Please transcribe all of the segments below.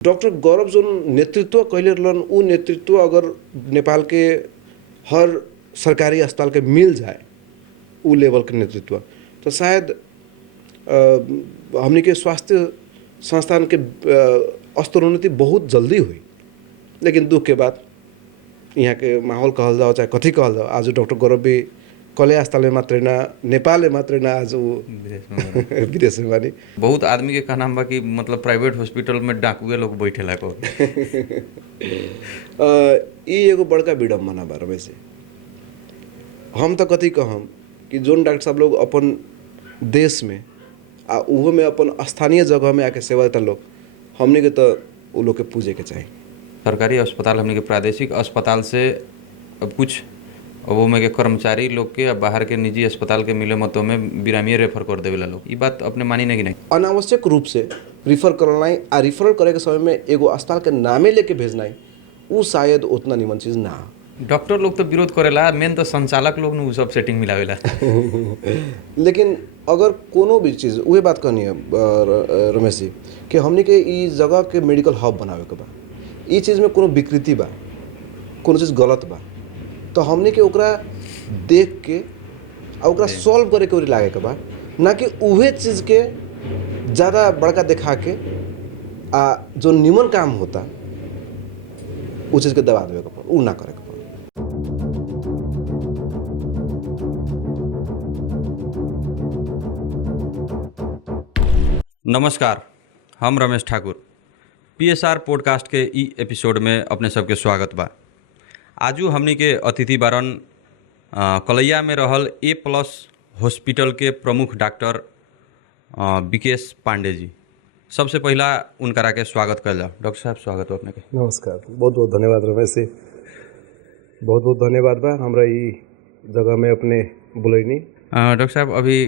Doctor गौरव जो नेतृत्व कैले रहलन उ नेतृत्व अगर नेपाल के हर सरकारी अस्पताल के मिल जाए उ लेवल के नेतृत्व तो शायद हमनी के स्वास्थ्य संस्थान के स्तरोन्नति बहुत जल्दी हुई। लेकिन दुख के बात यहाँ के माहौल कहल जाओ चाहे कथी कहल जाओ आज डॉक्टर गौरव भी कले अस्पताल में मात्र ना नेपाल में मात्र ना आज वो विदेश में बानी। बहुत आदमी के कहना बा कि मतलब प्राइवेट हॉस्पिटल में डाकुए लोग बैठेला को ई एगो बड़का विडम्बना बा रमेश जी। हम तो कथी कहम कि जोन डॉक्टर साहब लोग अपन देश में आ उहो में अपन स्थानीय जगह में आके सेवा देता लोग हमने के तो उ लोग के पूजे के चाहिए। सरकारी अस्पताल हमने के प्रादेशिक अस्पताल से अब कुछ वो में के कर्मचारी लोग के बाहर के निजी अस्पताल के मिले मतों में बिरामी रेफर कर देवेला लोग। ये बात अपने मानी नहीं कि नहीं? अनावश्यक रूप से रिफर करना आ रिफर करे के समय में एगो अस्पताल के नामे लेके भेजना उ शायद उतना निमन चीज ना। डॉक्टर लोग तो विरोध करेला, मेन तो संचालक लोग न सब सेटिंग मिलावेला लेकिन अगर कोनो भी चीज़ वही बात कहनी है रमेश जी कि हमने के ई जगह के मेडिकल हब बनावे के बा, ई चीज़ में कोनो विकृति बा, कोनो चीज़ गलत बा तो हमने के ओकरा देख के आ ओकरा सॉल्व करे के लागे के बा, ना कि उहे चीज़ के ज़्यादा बड़का देखा के आ जो निमन काम होता उस चीज़ के दबा देवे के पड़, उ ना करे के पड़। नमस्कार, हम रमेश ठाकुर PSR पॉडकास्ट के ई एपिसोड में अपने सबके स्वागत बा। आजू हमनी के अतिथि बारन कलैया में रहल A+ हॉस्पिटल के प्रमुख डॉक्टर विकेश पांडे जी। सबसे पहला उनकरा के स्वागत कर जाओ। डॉक्टर साहब स्वागत हो अपने के। नमस्कार, बहुत बहुत धन्यवाद रमेश जी, बहुत बहुत धन्यवाद बा हमरा ई जगह में अपने बुलैनी। डॉक्टर साहब अभी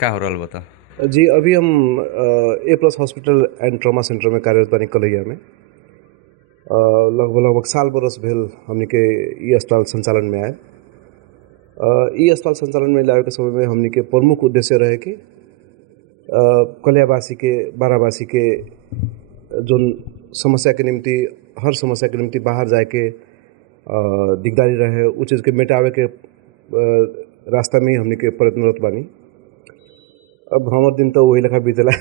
का हो रहा बता जी? अभी हम A+ hospital and trauma centre में कार्यरत बानी कलैया में। लगभग साल बरस भेल हमने के ई अस्पताल संचालन में आए। ई अस्पताल संचालन में लावे के समय में हमने के प्रमुख उद्देश्य रहे कि कलैयावासी के बारावासी के जो समस्या के निम्ति हर समस्या के निम्ति बाहर जाए के दिकदारी रहे उ चीज़ के मिटावे के रास्ता में ही हमने के प्रयत्नरत बानी। अब हमार दिन तो वही लेखा बीतेला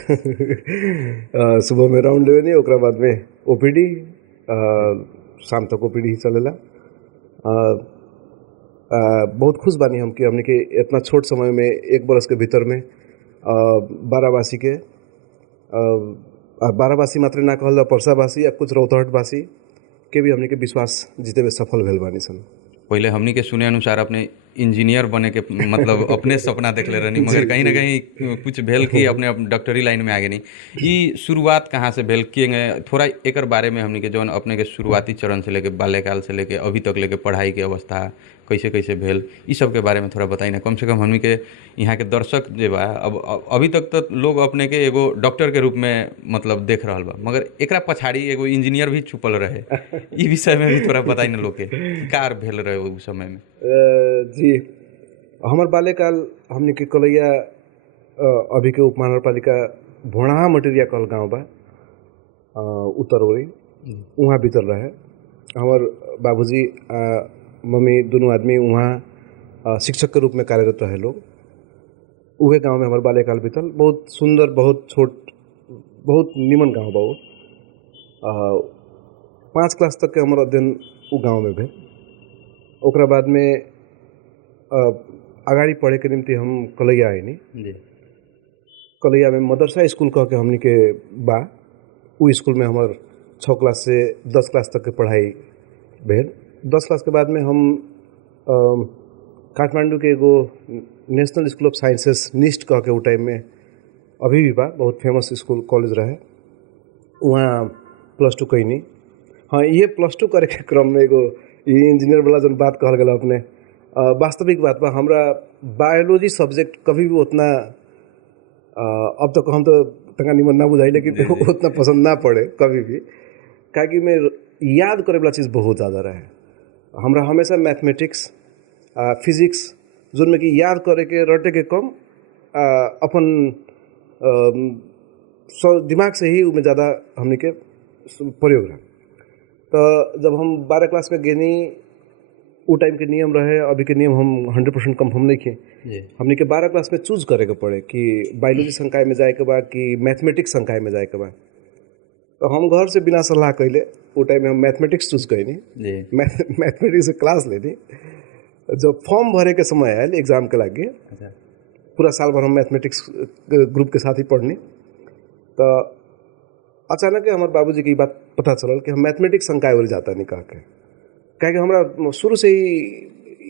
सुबह में राउंड लेवे नहीं, ओकरा बाद में OPD, शाम तक OPD ही चलेला। बहुत खुश बानी हम कि हमने के इतना छोट समय में 1 बरस के भीतर में बारावासी के बारावासी मात्र ना कहल परसावासी या कुछ रौतहटवासी के भी हमने के विश्वास जीते में सफल भेल बानी सन। पहले हमनी के सुने अनुसार अपने इंजीनियर बने के मतलब अपने सपना देख ले रहनी, मगर कहीं ना कहीं कुछ भेल कि अपने डॉक्टरी लाइन में आगे नहीं। ये शुरुआत कहाँ से भेल कि थोड़ा एक बारे में हमनी के जौन अपने के शुरुआती चरण से लेके बाल्यकाल से लेके अभी तक लेके पढ़ाई के अवस्था कैसे कैसे भेल, ई सब के बारे में थोड़ा बताई ना। कम से कम हमनी के यहाँ के दर्शक जो बा अब अभी तक तो लोग अपने के एगो डॉक्टर के रूप में मतलब देख रहा बा, मगर एकरा पछाड़ी एगो इंजीनियर भी छुपल रहे। ई विषय में भी थोड़ा बताई ना लोग के कार भेल रहे उस समय में। जी, हमार बाल्यकाल हमने के कलैया अभी के उपमहानगरपालिका भोड़ा मटेरिया कल गाँव बा उत्तर ओरी वहाँ बीतल रहे। हमार बाबूजी मम्मी दोनों आदमी वहाँ शिक्षक के रूप में कार्यरत रहे लोग। उहे गांव में हमारे बाल्यकाल बीतल। बहुत सुंदर, बहुत छोट, बहुत निमन गांव बा वो। 5 क्लास तक के हमारा अध्ययन उ गांव में भेल। ओकरा बाद में अगाड़ी पढ़े के निम्ति हम कलैया आईनी। कलैया में मदरसा स्कूल कह के हमनी के बा, उ स्कूल में हमार 6 क्लास से 10 क्लास तक के पढ़ाई भेल। 10 क्लास के बाद में हम काठमांडू के एगो नेशनल स्कूल ऑफ साइंसेस निस्ट कह के उ टाइम में अभी भी बा, बहुत फेमस स्कूल कॉलेज रहे, वहाँ +2 कैनी। हाँ, ये +2 करे के क्रम में एगो ये इंजीनियर वाला जो बात कहल गया अपने वास्तविक बात बा। हमरा बायोलॉजी सब्जेक्ट कभी भी उतना अब तक हम तो तंगा निमन ना बुझाई, लेकिन उतना पसंद ना पड़े कभी भी, काहे मैं याद करे वाला चीज़ बहुत ज़्यादा रहे। हमरा हमेशा मैथमेटिक्स फिजिक्स जोन में कि याद करे के रटे के कम अपन दिमाग से ही उमें ज़्यादा हमने के प्रयोग रहे। तो जब हम 12 क्लास में गेनी वो टाइम के नियम रहे, अभी के नियम हम 100% कंफर्म नहीं किए। हमने के 12 क्लास में चूज करे के पड़े कि बायोलॉजी संकाय में जाए के बा कि मैथमेटिक्स संकाय में जाए के बा। तो हम घर से बिना सलाह कैले वो टाइम में हम मैथमेटिक्स चूज कैनी, मैथमेटिक्स से क्लास लेनी। जब फॉर्म भरे के समय आयल एग्जाम के लागे, पूरा साल भर हम मैथमेटिक्स ग्रुप के साथ ही पढ़नी। तो अचानक हमारे बाबूजी की बात पता चलल कि हम मैथमेटिक्स संकाय वाले जाता नहीं कह के, क्या कि हमारा शुरू से ही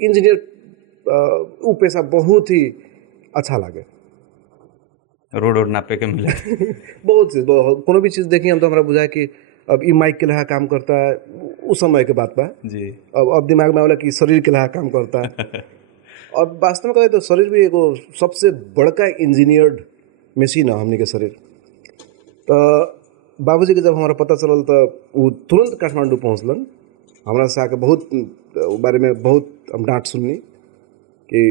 इंजीनियर वो पेशा बहुत ही अच्छा लगे। रोड नापे के मिले बहुत चीज, कोनो भी चीज देखी हम तो हमारा बुझाए कि अब ई माइक के लहा काम करता है, उस समय के बात बा जी। अब दिमाग में आवेला कि शरीर के लहा काम करता है। और वास्तव में कहे तो शरीर भी एगो सबसे बड़का इंजीनियर्ड मशीन है हमनी के शरीर। तो बाबूजी के जब हमारा पता चलल तो वो तुरंत काठमांडू पहुँचलन, हमारा से आके बहुत बारे में बहुत हम डांट सुननी कि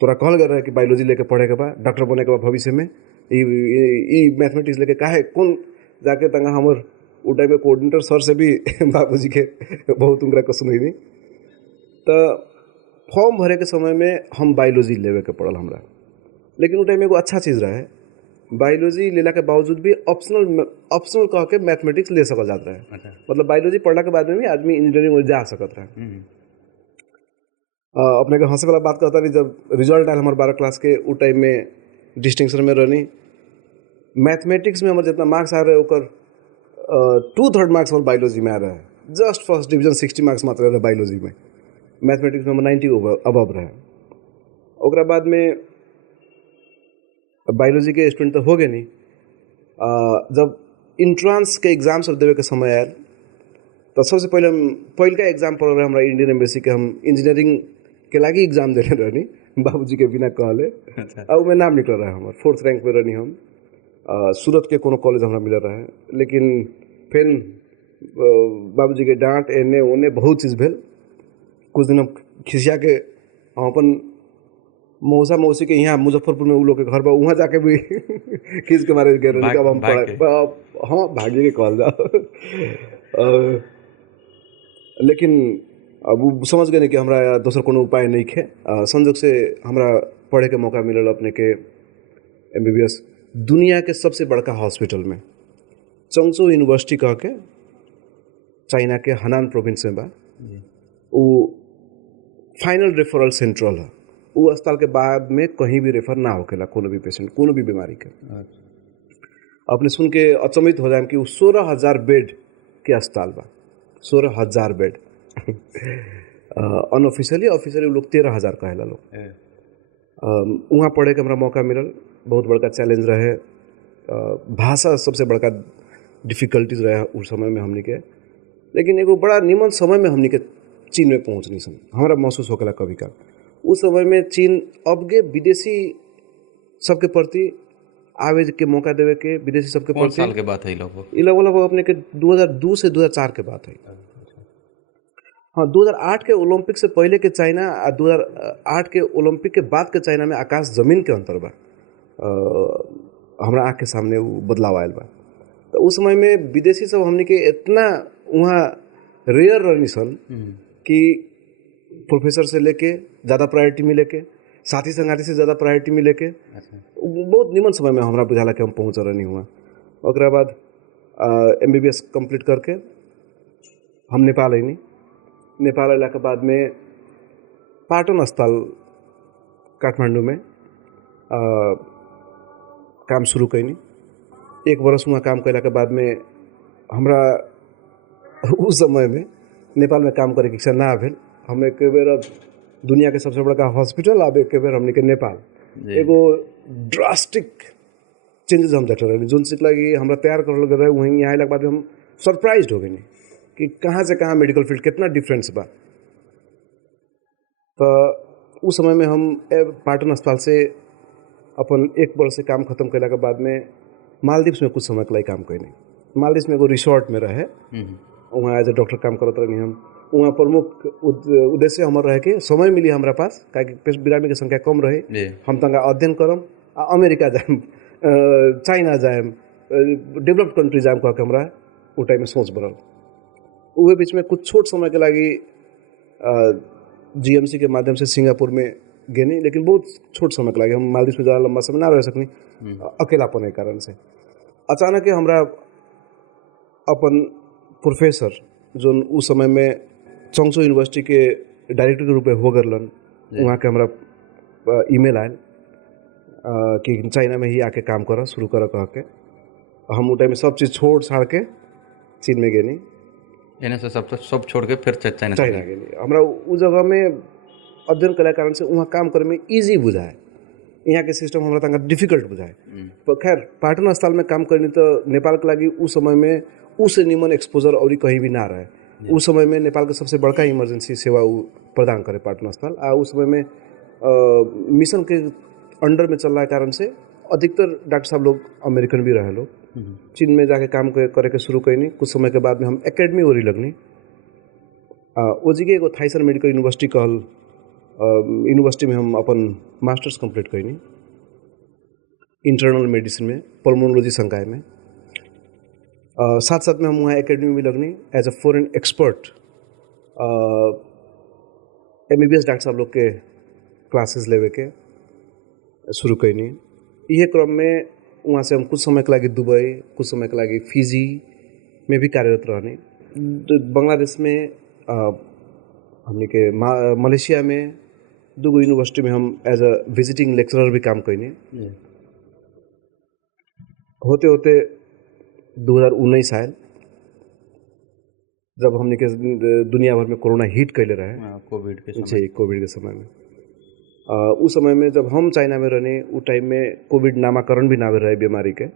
तोरा कहल गया रहे कि बायोलॉजी लेके पढ़े के बाद, डॉक्टर बने के बाद भविष्य में ई मैथमेटिक्स लेके काहे कौन जाके तंगा हमर वो टाइम में कोऑर्डिनेटर सर से भी बाबूजी के बहुत उनका को सुनी। तो फॉर्म भरे के समय में हम बायोलॉजी लेवे के पड़ल हमरा, लेकिन वो टाइम में एगो अच्छा चीज़ रहे, बायोलॉजी लेला के बावजूद भी ऑप्शनल कह के मैथमेटिक्स ले सकल जाता है। मतलब बायोलॉजी पढ़ला के बाद में भी आदमी इंजीनियरिंग में जा सकता रहे। अपने के हंसे वाला बात कहता नहीं, जब रिजल्ट आयल हमारे 12 क्लास के वो टाइम में डिस्टिंक्शन में रहनी, मैथमेटिक्स में हमारे जितना मार्क्स आ रहे ओकर 2/3 मार्क्स हमारे बायोलॉजी में आ रहा है। जस्ट फर्स्ट डिवीजन 60 मार्क्स मात्र रहे बायोलॉजी में, मैथमेटिक्स में 90 अबव रहे। ओकरा बाद में बायोलॉजी के स्टूडेंट तो हो गए नहीं। जब इंट्रांस के एग्जाम सब देवे के समय आयल तो सबसे पहले का एग्जाम पढ़ रहे हमारा इंडियन एम्बेसी के, हम इंजीनियरिंग के लागी एग्जाम देने रहनी बाबूजी के बिना कहले। अब में नाम निकल रहा है हमारा 4th रैंक पे रहनी हम। सूरत के कोनो कॉलेज हमारा मिल रहा है, लेकिन फिर बाबूजी के डांट एने ओने बहुत चीज़ भेल। कुछ दिन हम खिसिया के हम अपन मौसा मौसी के यहाँ मुजफ्फरपुर में उ लोग के घर बा, वहाँ जाके भी खींच के मारे गए। अब हम हाँ भाग्य के कहल जाओ। लेकिन अब वो समझ गए कि हमरा दोसर कोनो उपाय नहीं है। संजोग से हमरा पढ़े के मौका मिलल अपने के MBBS दुनिया के सबसे बड़का हॉस्पिटल में, चंगचो यूनिवर्सिटी कह के चाइना के हनान प्रोविंस में बा। वो फाइनल रेफरल सेंट्रल है, वो अस्पताल के बाद में कहीं भी रेफर ना होकेला कोनो भी पेशेंट कोनो भी बीमारी के। अपने सुन के अचंभित हो जाए कि वो 16,000 बेड के अस्पताल बा, 16,000 बेड। अनऑफिशियली ऑफिशियली लोग 13,000 कहेला लोग। वहाँ पढ़े के हमरा मौका मिलल, बहुत बड़का चैलेंज रहे। भाषा सबसे बड़का डिफिकल्टीज रहे उस समय में हमनी के, लेकिन एगो बड़ा निमन समय में हमनी के चीन में पहुँचनी सन। हमारा महसूस होकेला कभी का उस समय में चीन अबगे विदेशी सबके प्रति आवे के मौका देवे के, विदेशी सबके प्रति। साल के बात है लगभग अपने के 2002 से 2004 के बात है। हाँ, 2008 के ओलंपिक से पहले के चाइना आ 2008 के ओलंपिक के बाद के चाइना में आकाश जमीन के अंतर बा। हमरा आँख के सामने वो बदलाव आयल बा। तो उस समय में विदेशी सब हमने के इतना वहाँ रेयर रहनी सन कि प्रोफेसर से लेके ज़्यादा प्रायोरिटी मिले के, साथी संगाती से ज़्यादा प्रायोरिटी मिले के। बहुत निमन समय में हमरा बुझाला कि हम पहुँच रहनी हुआ। ओकरा बाद MBBS कंप्लीट करके हम नेपाल आईनी। नेपाल अला के बाद में पाटन अस्पताल काठमांडू में काम शुरू कैनी। 1 वर्ष वहाँ काम कैला के बाद में हमरा उस समय में नेपाल में काम करे की इच्छा ना भेल। हम एक बेर अब दुनिया के सबसे बड़का हॉस्पिटल, अब एक बेर हमने के नेपाल एगो ड्रास्टिक चेंजेस हम देख रहे जोन चीज लगी हमरा तैयार कर रहे वहीं यहाँ आने के बाद हम सरप्राइज हो गए कि कहाँ से कहाँ मेडिकल फील्ड कितना डिफरेंस बा। तो उस समय में हम पाटन अस्पताल से अपन 1 वर्ष से काम खत्म कैला के बाद में मालदीव्स में कुछ समय के लिए काम कैनी। मालदीव्स में एगो रिसोर्ट में रहे, वहाँ एज ए डॉक्टर काम करत रही हम। वहाँ प्रमुख उद्देश्य हमारे रहे कि समय मिली हमारा पास, काहे बिरामी के संख्या कम रहे, हम तंगा अध्ययन करम, अमेरिका जाए, चाइना जाए, डेवलप्ड कंट्री जाए कह के हमरा वो टाइम में सोच बनल। उहे बीच में कुछ छोट समय के लागी जीएमसी के माध्यम से सिंगापुर में गेनी, लेकिन बहुत छोट समय के लागी। हम मालदीव में ज़्यादा लंबा समय ना रह सकनी अकेलापन के कारण से। अचानक हमरा अपन प्रोफेसर जो उस समय में चोंगसो यूनिवर्सिटी के डायरेक्टर के रूप में हो गरलन, वहाँ के हमरा ईमेल आयल कि चाइना में ही आके काम कर शुरू कर कह के। हम वो टाइम में सब चीज़ छोड़ छाड़ के चीन में गेनी। एने से सब छोड़ के फिर चाइना गेनी। हमरा उस जगह में अध्ययन करे कारण से वहाँ काम करे में इजी बुझाए। यहाँ के सिस्टम हमरा तंगा डिफिकल्ट बुझाए। पर खैर पाटन अस्पताल में काम करनी तो नेपाल के लगी उस समय में उससे निमन एक्सपोजर और कहीं भी ना रहे। उस समय में नेपाल के सबसे बड़का इमरजेंसी सेवा प्रदान करे पाटन अस्पताल। उस समय में मिशन के अंडर में चल रहा है कारण से अधिकतर डॉक्टर साहब लोग अमेरिकन भी रहे। लोग चीन में जाके काम करे के शुरू कैनी। कुछ समय के बाद में हम एकेडमी ओरी लगनी। ओजी के एगो थाइसन मेडिकल यूनिवर्सिटी कहल यूनिवर्सिटी में हम अपन मास्टर्स कंप्लीट कैनी इंटरनल मेडिसिन में, पल्मोनोलॉजी संकाय में। साथ साथ में हम वहाँ एकेडमी में भी लगनी as a foreign expert. MBBS doctor साहब लोग के क्लासेस लेवे के शुरू कैनी। यह क्रम में वहाँ से हम कुछ समय के लगी दुबई, कुछ समय के लगी फिजी में भी कार्यरत रहनी। बांग्लादेश में हमने के मलेशिया में 2 यूनिवर्सिटी में हम एज अ विजिटिंग लेक्चरर भी काम कैनी। होते होते 2019 आयल जब हमने के दुनिया भर में कोरोना हिट कैले रहे, कोविड के समय में। उस समय में जब हम चाइना में रहने उस टाइम में कोविड नामाकरण भी ना भेल रहे बीमारी के,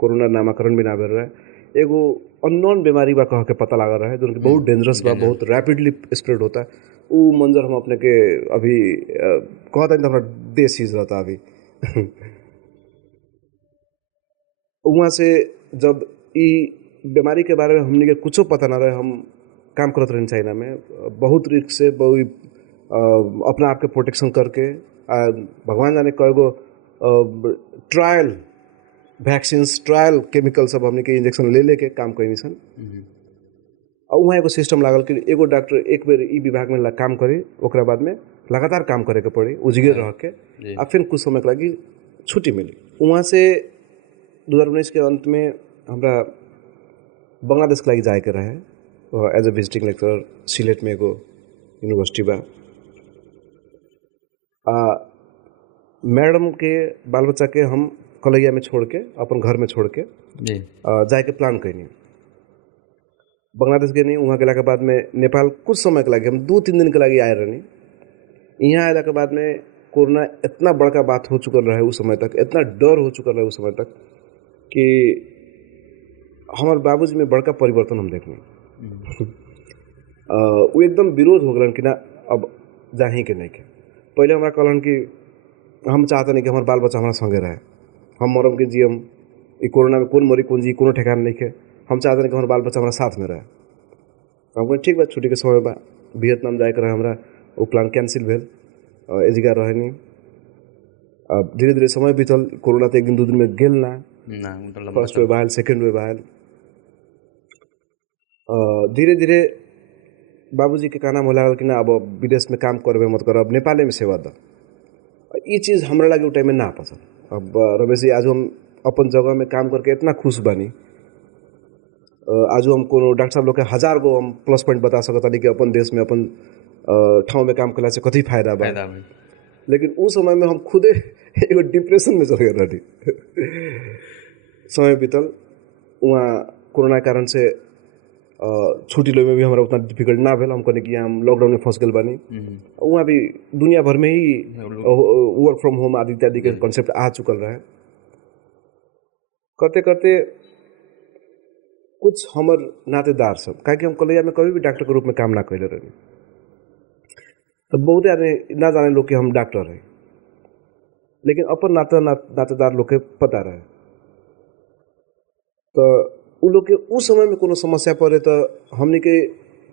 कोरोना नामाकरण भी ना भेल रहे। एगो अननोन बीमारी बा कह के पता लगा रहा है जो बहुत डेंजरस बा, बहुत रैपिडली स्प्रेड होता है। वो मंजर हम अपने के अभी कहता नहीं तो हमारा देश सीज रहता अभी। वहाँ से जब ये बीमारी के बारे में हमने के कुछ पता ना रहे, हम काम करते रहे चाइना में बहुत रिस्क से, बहुत अपना आप के प्रोटेक्शन करके। भगवान जाने कएगो ट्रायल वैक्सीन्स, ट्रायल केमिकल सब हमने के इंजेक्शन ले लेके काम कैनी सन। और वहाँ एगो सिस्टम लागल कि एगो डॉक्टर एक बेर ई विभाग में काम करे, ओकरा बाद में लगातार काम करे के पड़े उजगे रह के। आ फिर कुछ समय के लगी छुट्टी मिली। वहाँ से 2019 के अंत में हमरा बांग्लादेश के लगी जाए के रहे एज अ विजिटिंग लेक्चरर। सिलेट में एगो यूनिवर्सिटी बा। मैडम के बाल बच्चा के हम कलैया में छोड़ के अपन घर में छोड़ के जाए के प्लान कैनी। बांग्लादेश गए नहीं। वहाँ गेला के बाद में नेपाल कुछ समय के लगे हम 2-3 दिन के लगे आए रहनी। यहाँ आने के बाद में कोरोना इतना बड़का बात हो चुकल रहे उस समय तक, इतना डर हो चुकल रहे उस समय तक कि हमारे बाबूजी में बड़का परिवर्तन हम देखनी। वो एकदम विरोध हो गलन कि ना अब जाही के नहीं के। पहले हमारा कहलन कि हम चाहते नहीं कि हमारे बाल बच्चा हमारा संगे रहे, हम मरम के जियम, ये कोरोना में कौन मरी कौन जी कोनो ठेकान नहीं के। हम चाहते नहीं कि हमारे बाल बच्चा हमारा साथ में रहे। हम कहें ठीक बा, छुट्टी के समय बा वियतनाम जाए रहे, हमारा वो प्लान कैंसिल भेल, एजिगा रहे नहीं। अब धीरे धीरे समय बीतल। कोरोना तो 1 दिन 2 दिन में गेल ना, फर्स्ट वेव आयल, सेकेंड वेव आयल। धीरे धीरे बाबूजी के कहना होला कि ना अब विदेश में काम करबे मत कर, अब नेपाले में सेवा द। ये चीज़ हमरा लगे उस टाइम में ना पसंद। अब रमेश जी आज हम अपन जगह में काम करके इतना खुश बानी। आज हम कोनो डॉक्टर साहब लोग के 1000 गो हम प्लस पॉइंट बता सकता कि अपन देश में अपन ठाव में काम करला से कथी फायदा बा। लेकिन उस समय में हम खुदे एगो डिप्रेशन में चल गए रही। समय बीतल। वहाँ कोरोना के कारण से छुट्टी ले में भी हमारा उतना डिफिकल्ट ना भेल। हम कहने कि हम लॉकडाउन में फंस गए बानी। वहाँ भी दुनिया भर में ही वर्क फ्रॉम होम आदि इत्यादि के कॉन्सेप्ट आ चुकल रहे। करते करते कुछ हमर नातेदार सब, काहे हम कलैया में कभी भी डॉक्टर के रूप में काम ना कैले रही, तो बहुत आदमी ना जाने लोग कि हम डॉक्टर हैं, लेकिन अपन नातेदार लोग के पता रहे। तो उ लोग के उस समय में कोनो समस्या पड़े तो हमने के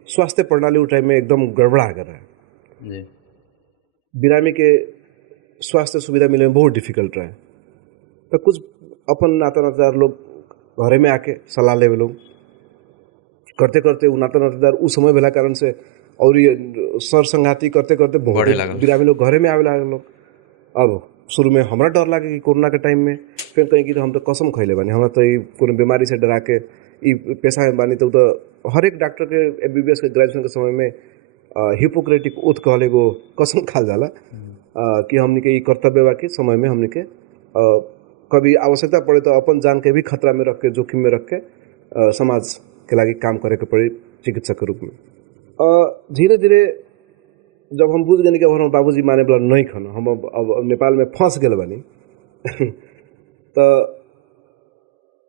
स्वास्थ्य प्रणाली उस टाइम में एकदम गड़बड़ा गया रहे। बिरामी के स्वास्थ्य सुविधा मिले में बहुत डिफिकल्ट रहे। तो कुछ अपन नातेदार लोग घरे में आके सलाह ले लोग करते करते उ नाता नातेदार उ समय भेला कारण से और ये सर संगाती करते करते बढ़े बहुत लागल। बिरामी लोग घरे में आवे लागल लोग। अब शुरू में हमरा डर लागे कि कोरोना के टाइम में फिर कहीं कि हम तो कसम खैले बानी, हमरा तो कोनो बीमारी से डरा के ई पेशा में बानी। तो हर एक डॉक्टर के एमबीबीएस के ग्रेजुएशन के समय में हिपोक्रेटिक ओथ कहल एगो कसम खाल जाला कि हमनी के ई कर्तव्य बा कि समय में हमनी के कभी आवश्यकता पड़े तो अपन जान के भी खतरा में रख के, जोखिम में रख के समाज के लागी काम करे के पड़ी चिकित्सक के रूप में। धीरे धीरे जब हम बुझ गए कि अब हम बाबूजी माने वाला नहीं खन, हम अब नेपाल में फंस गए बानी तो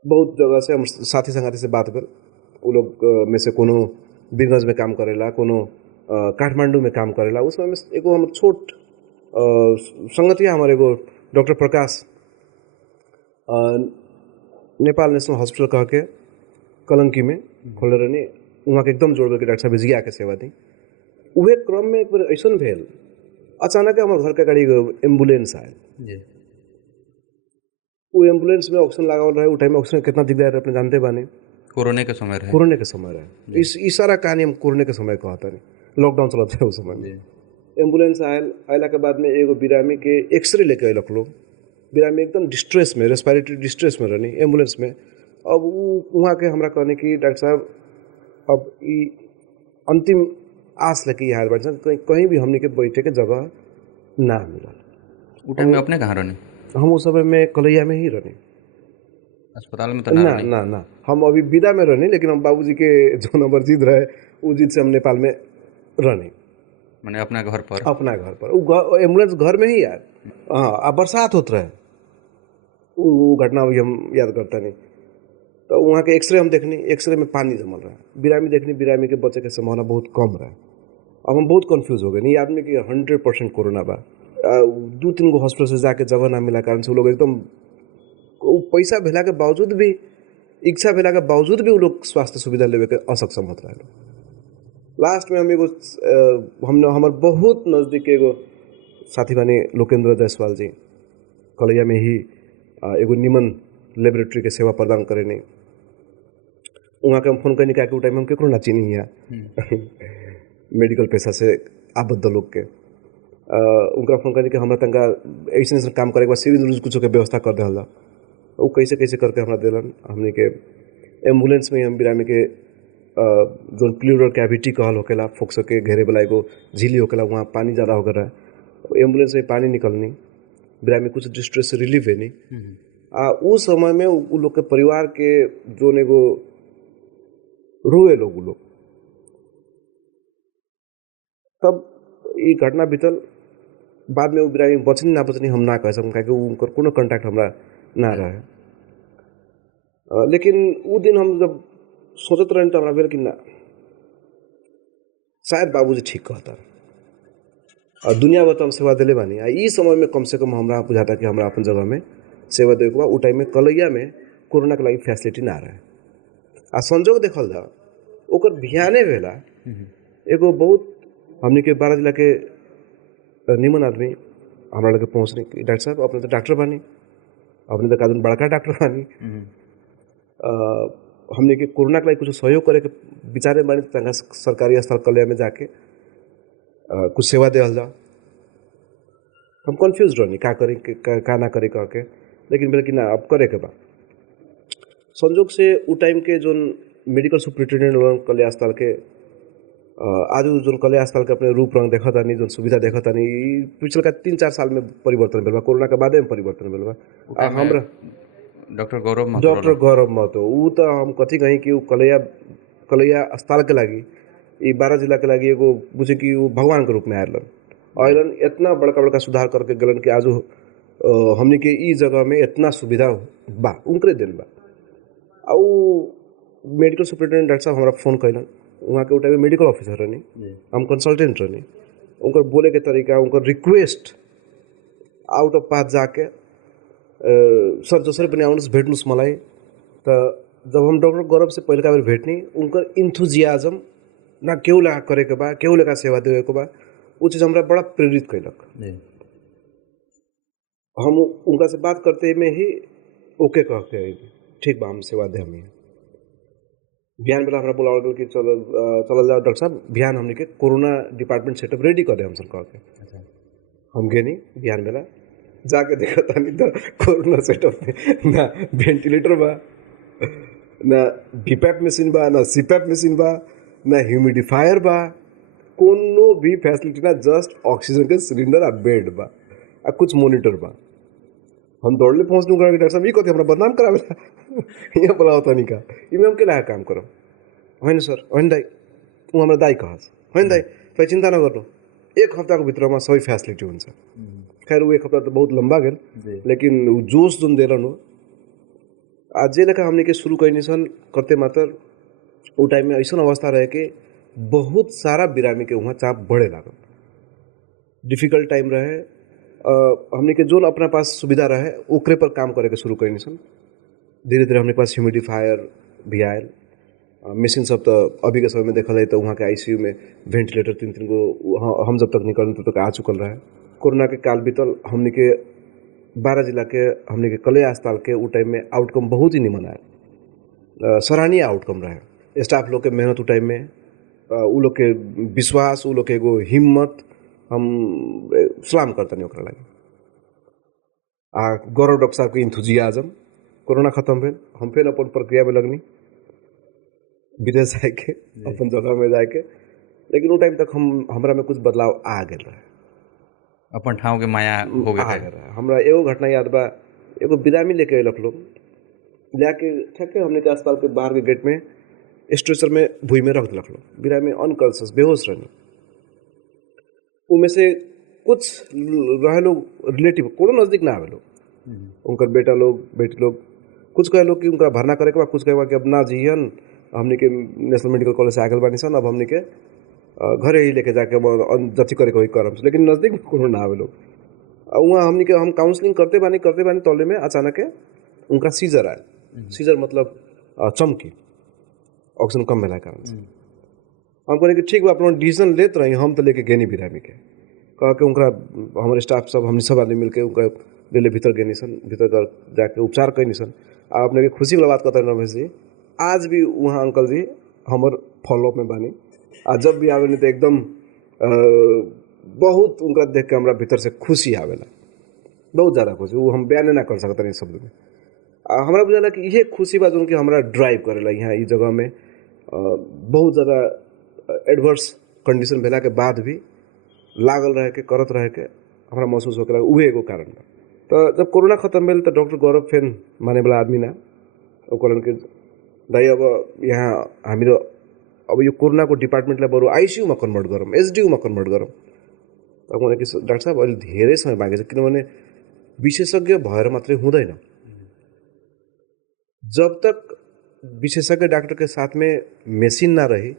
बहुत जगह से हम साथी संगाती से बात कर, वो लोग में से कोनो बीरगंज में काम करेला, कोनो काठमांडू में काम करेला। उसमें एगो हम छोट संगतिया हमारे एगो doctor Prakash Nepal national hospital कह के कलंकी में खोले रहनी, वहाँ के एकदम जोड़ के डॉक्टर साहब जिया के सेवा दी। उहे क्रम में एक बार ऐसा भेल, अचानक हमारे घर के गाड़ी एम्बुलेंस आयल। वो एम्बुलेंस में ऑक्सीजन लगावल रहे, उ टाइम में ऑक्सीजन कितना दिखदार रहे अपने जानते बानी, कोरोना के समय रहे। कोरोना के समय रहे। इस सारा कहानी हम कोरोना के समय कहता नहीं, लॉकडाउन चलते है उस समय में। एम्बुलेंस आयल, आयला के बाद में एगो बिरामी के एक्सरे लेके अयलक लोग। बिरामी एकदम डिस्ट्रेस में, रेस्पिरेटरी डिस्ट्रेस में रहनी एम्बुलेंस में। अब वहाँ के हमरा कहने की डॉक्टर साहब अब ई अंतिम आस लेके यहाँ बैठे, कहीं भी हमने के बैठे के जगह ना मिला। उ टाइम में अपने कहाँ रहने? हम उस समय में कलैया में ही रहने, अस्पताल में तो ना रहने। ना हम अभी विदा में रहने, लेकिन हम बाबूजी के जो नंबर जीत रहे वो जीत से हम नेपाल में रहने, मैंने अपना घर पर। अपना घर पर। एम्बुलेंस घर में ही यार, हाँ बरसात होत रहे, वो घटना भी हम याद करता नहीं। तो वहाँ के एक्सरे हम देखनी, एक्सरे में पानी जमल रहा, बिरामी देखनी, बिरामी के बचे के संभावना बहुत कम रहा। अब हम बहुत कंफ्यूज हो गए, नहीं आदमी की 100% कोरोना बा। 2-3 गो हॉस्पिटल से जाके जगह ना मिला कारण से वो लोग एकदम पैसा भेला के बावजूद भी, इच्छा भेला के बावजूद भी वो लोग स्वास्थ्य सुविधा लेवे के असक्षम होत रहे। लास्ट में हम एगो हमार बहुत नज़दीक एगो साथी बानी लोकेंद्र जायसवाल जी, कलैया में ही एगो निमन लेबोरेटरी के सेवा प्रदान करे नहीं। वहाँ के हम फोन करने के टाइम हम केकरो ना चिनी यहाँ मेडिकल पेशा से आबद्ध लोग के उनका फोन करने के हमरा तंका ऐसे काम करे के बाद सीरीज रूज कुछ के व्यवस्था कर दिया जा। वो कैसे कैसे करके हमरा दिलन। हमने के एम्बुलेंस में हम बिरामी के जो प्लूरल कैविटी कहल होकेला, फोक्स के घेरे वाला एगो झिल्ली होकेला, वहाँ पानी ज़्यादा हो गया, एम्बुलेंस में पानी निकलनी, बिरामी कुछ डिस्ट्रेस रिलीफ है नहीं। उस समय में उ लोग के परिवार के जो एगो रोए लोग तब ये घटना बीतल। बाद में वो बिरामी बचनी ना बचनी हम ना कह सकूँ, क्या उनकर कोनो कॉन्टैक्ट हमरा ना रहे। लेकिन वो दिन हम जब सोचत रहे तो हमरा भेल कि ना, शायद बाबूजी ठीक कहता और दुनिया भर तो हम सेवा दिले बानी। ई समय में कम से कम हमरा बुझाता कि हमरा अपन जगह में सेवा देवे के बा। उ टाइम में कलैया में कोरोना के लगी फैसिलिटी ना रहे। संजोग देखल जा ओकर भियाने भेला एगो बहुत हमने के 12 जिला के निमन आदमी हमरा लगे पहुँचने कि डॉक्टर साहब अपने तो डॉक्टर बानी, अपने तो कादून बड़का डॉक्टर बानी, हमने के कोरोना के लिए कुछ सहयोग करे के विचारे बानी, तो सरकारी अस्पताल कलैया में जाके कुछ सेवा देवल जाओ। हम कंफ्यूज रहनी का करी का ना करी कह के, लेकिन बोले कि ना अब करे के बा। संजोग से उ टाइम के जो मेडिकल सुपरिटेंडेंट कलैया अस्पताल के आज जो कलैया अस्पताल के अपने रूप रंग देखा तानी, जो सुविधा देखा तानी, पिछले का 3-4 साल में परिवर्तन भेल बा, कोरोना के बाद में परिवर्तन भेल बा। हमरा डॉक्टर गौरव महतो उ तो हम कथी कहीं कि कलैया अस्पताल के लगी, 12 जिला के लगी एगो बुझे कि वो भगवान के रूप में आयलन इतना बड़का बड़का सुधार करके गलन कि आज हमने के ई जगह में इतना सुविधा बा, उनके दिन बा। मेडिकल सुपरिटेंडेंट डॉक्टर साहब हमारा फोन कैलन, वहाँ के टाइम मेडिकल ऑफिसर रहनी, हम कंसल्टेंट रहनी। उनकर बोले के तरीका, उनकर रिक्वेस्ट आउट ऑफ पाथ जाके सर जसरी पनि आउनुहोस् भेट्नुहोस् मलाई। तो जब हम डॉक्टर गौरव से पहले का बेर भेटनी, उनकर इंथुजियाजम ना केहू लगा करे के बा, केहू लगा सेवा देवे के बा, वो चीज़ हमरा बड़ा प्रेरित कैलक। हम उनका से बात करते में ही ओके कह के ठीक बा हम सेवा दे। हमें बिहान बेला हमरा बोलावल गेल कि चलल जाओ डॉक्टर साहब, बिहान हमने के कोरोना डिपार्टमेंट सेटअप रेडी करे हम सब कह के। अच्छा हम गेनी बिहान बेला जाके देखा तानी तो कोरोना सेटअप में ना वेंटिलेटर बा, ना बीपैप मशीन बा, ना सीपैप मशीन बा, ना ह्यूमिडिफायर बा, कोनो भी फैसिलिटी ना, जस्ट ऑक्सीजन के सिलेंडर आ बेड बा आ कुछ मॉनिटर बा। हम दौड़ले पहुँचलू करा कि डॉक्टर साहब ये कथी हमरा बदनाम करावेला यहाँ बोला होता नहीं का इमे हम केला काम करब। होइन सर, होइन दाई, ऊ हमरा दाई कहस, होइन दाई तपाईँ चिन्ता नगर्नु, एक हप्ताको भित्रमा सबै फेसिलिटी हुन्छ। खैर वो एक हफ्ता तो बहुत लंबा गेल, लेकिन उ जोश जोन देलन हो आज जे लेखा हमने के शुरू कैनी सन करते मात्र वो टाइम में ऐसा अवस्था रहे कि बहुत सारा बिरामी के वहाँ चाप बढ़े लागल, डिफिकल्ट टाइम रहे। हमने के जोन अपना पास सुविधा रहे ओकरे पर काम करे के शुरू कैनी सन। धीरे धीरे हमने पास ह्यूमिडिफायर भी आयल, मशीन सब तो अभी के समय में देखा जाए तो वहाँ के आईसीयू में वेंटिलेटर 3-3 गो हम जब तक निकल तब तक आ चुकल रहे। कोरोना के काल बीतल, हमने के 12 जिला के हमने के कले अस्पताल के उ टाइम में आउटकम बहुत ही निमन आया, सराहनीय आउटकम रहे। स्टाफ लोग के मेहनत उ टाइम में, उ लोग के विश्वास, उ लोग के एगो हिम्मत हम सलाम करतनी ओकरा लागी। गौरव डॉक्टर साहब के इंथुजियाजम, कोरोना खत्म भेल, हम फिर अपन प्रक्रिया में लगनी विदेश जाए के, अपन जगह में जाए के, लेकिन वो टाइम तक हमरा में कुछ बदलाव आ गए रहे, अपन ठाव के माया हो गए रहे। हमरा एगो घटना याद बा, एगो बिरामी लेके अयलक लोग, लेके ठेके हमने के अस्पताल के बाहर के गेट में स्ट्रेचर में भूई में रख दिलक लोग। बिरामी अनकॉन्शियस बेहोश रहनी, उनमें से कुछ रहे लोग रिलेटिव कोनो नजदीक ना आवे लोग, उनकर बेटा लोग बेटी लोग, कुछ कहे लोग कि उनका भरना करे के बाद, कुछ कहे कि अब ना जियन, हमने के नेशनल मेडिकल कॉलेज से आगल बानी सन, अब हमने के घरे ही लेके जाके जति करे वही करम, लेकिन नजदीक में कोनो ना आवे लोग। वहाँ हमने के हम काउंसलिंग करते बानी तौले में अचानक के उनका सीजर आया। सीजर मतलब चमकी, ऑक्सीजन कम मिला कारण से। हम कहने कि ठीक बा, अपना डिसीजन लेते रही, हम तो लेके गेनी बिरामी के कह के उनका हमारे स्टाफ सब हमने सब आदमी मिलके उनका ले भीतर गेनी सन, भीतर जाके उपचार कैनी सन। आ अपने के खुशी वाला बात कहते हैं रमेश जी, आज भी वहाँ अंकल जी हमर फॉलोअप में बानी, आ जब भी आवे नहीं तो एकदम बहुत उनका देख के हमरा भीतर से खुशी आवेला, बहुत ज़्यादा खुशी, वो हम बयान ना कर सकते नहीं शब्द में। हमरा बुझाला कि ये खुशी बा जो कि हमरा ड्राइव करेला यहाँ इस जगह में। बहुत ज़्यादा एडवर्स कंडीशन भेला के बाद भी लागल रहे के करत रहे के हमरा महसूस होके लगा, उहे एगो कारण बा। तो जब कोरोना खत्म भेल तो डॉक्टर गौरव फेन माने वाला आदमी ना, वो कहलन कि दाई अब यहाँ हामी अब यो कोरोना को डिपार्टमेंटलाई बरु आईसीयू में कन्भर्ट गरौँ, एसडीयू में कन्भर्ट गरौँ। अब मैले कि डाक्टर साहब अहिले धेरै समय बाँकी छ, किनभने विशेषज्ञ भएर मात्रै हुँदैन। जब तक विशेषज्ञ डॉक्टर के साथ में मशीन ना रही,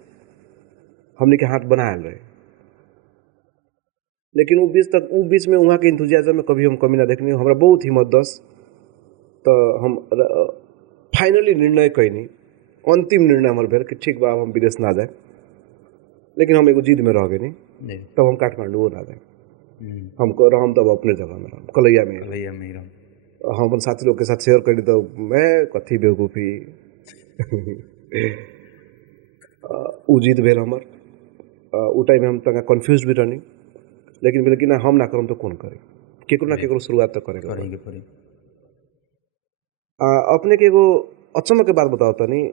हमने के हाथ बनायल रहे, लेकिन वो बीच में वहाँ के इंथुजियाज्म में कभी हम कमी ना देखनी। हमरा बहुत हिम्मत दस, तो हम फाइनली निर्णय कैनी, अंतिम निर्णय हमारे भेल कि ठीक बा, हम विदेश ना जाए, लेकिन हम एगो जिद में रह गए। तब हम काठमांडू ना जाए, हम रहम तब अपने जगह में रहम, कलैया में रहम। हम अपन साथी लोग के साथ शेयर करी तो मैं कथी बेवकूफ़ी उ जिद भेल हमर। उ टाइम में हम तक कन्फ्यूज भी रहनी, लेकिन ना हम ना करम तो कौन करे, केकरो ना केकरो शुरुआत तो करेगा पड़ी। अपने के एगो अचम्म के बात बताओ तनी,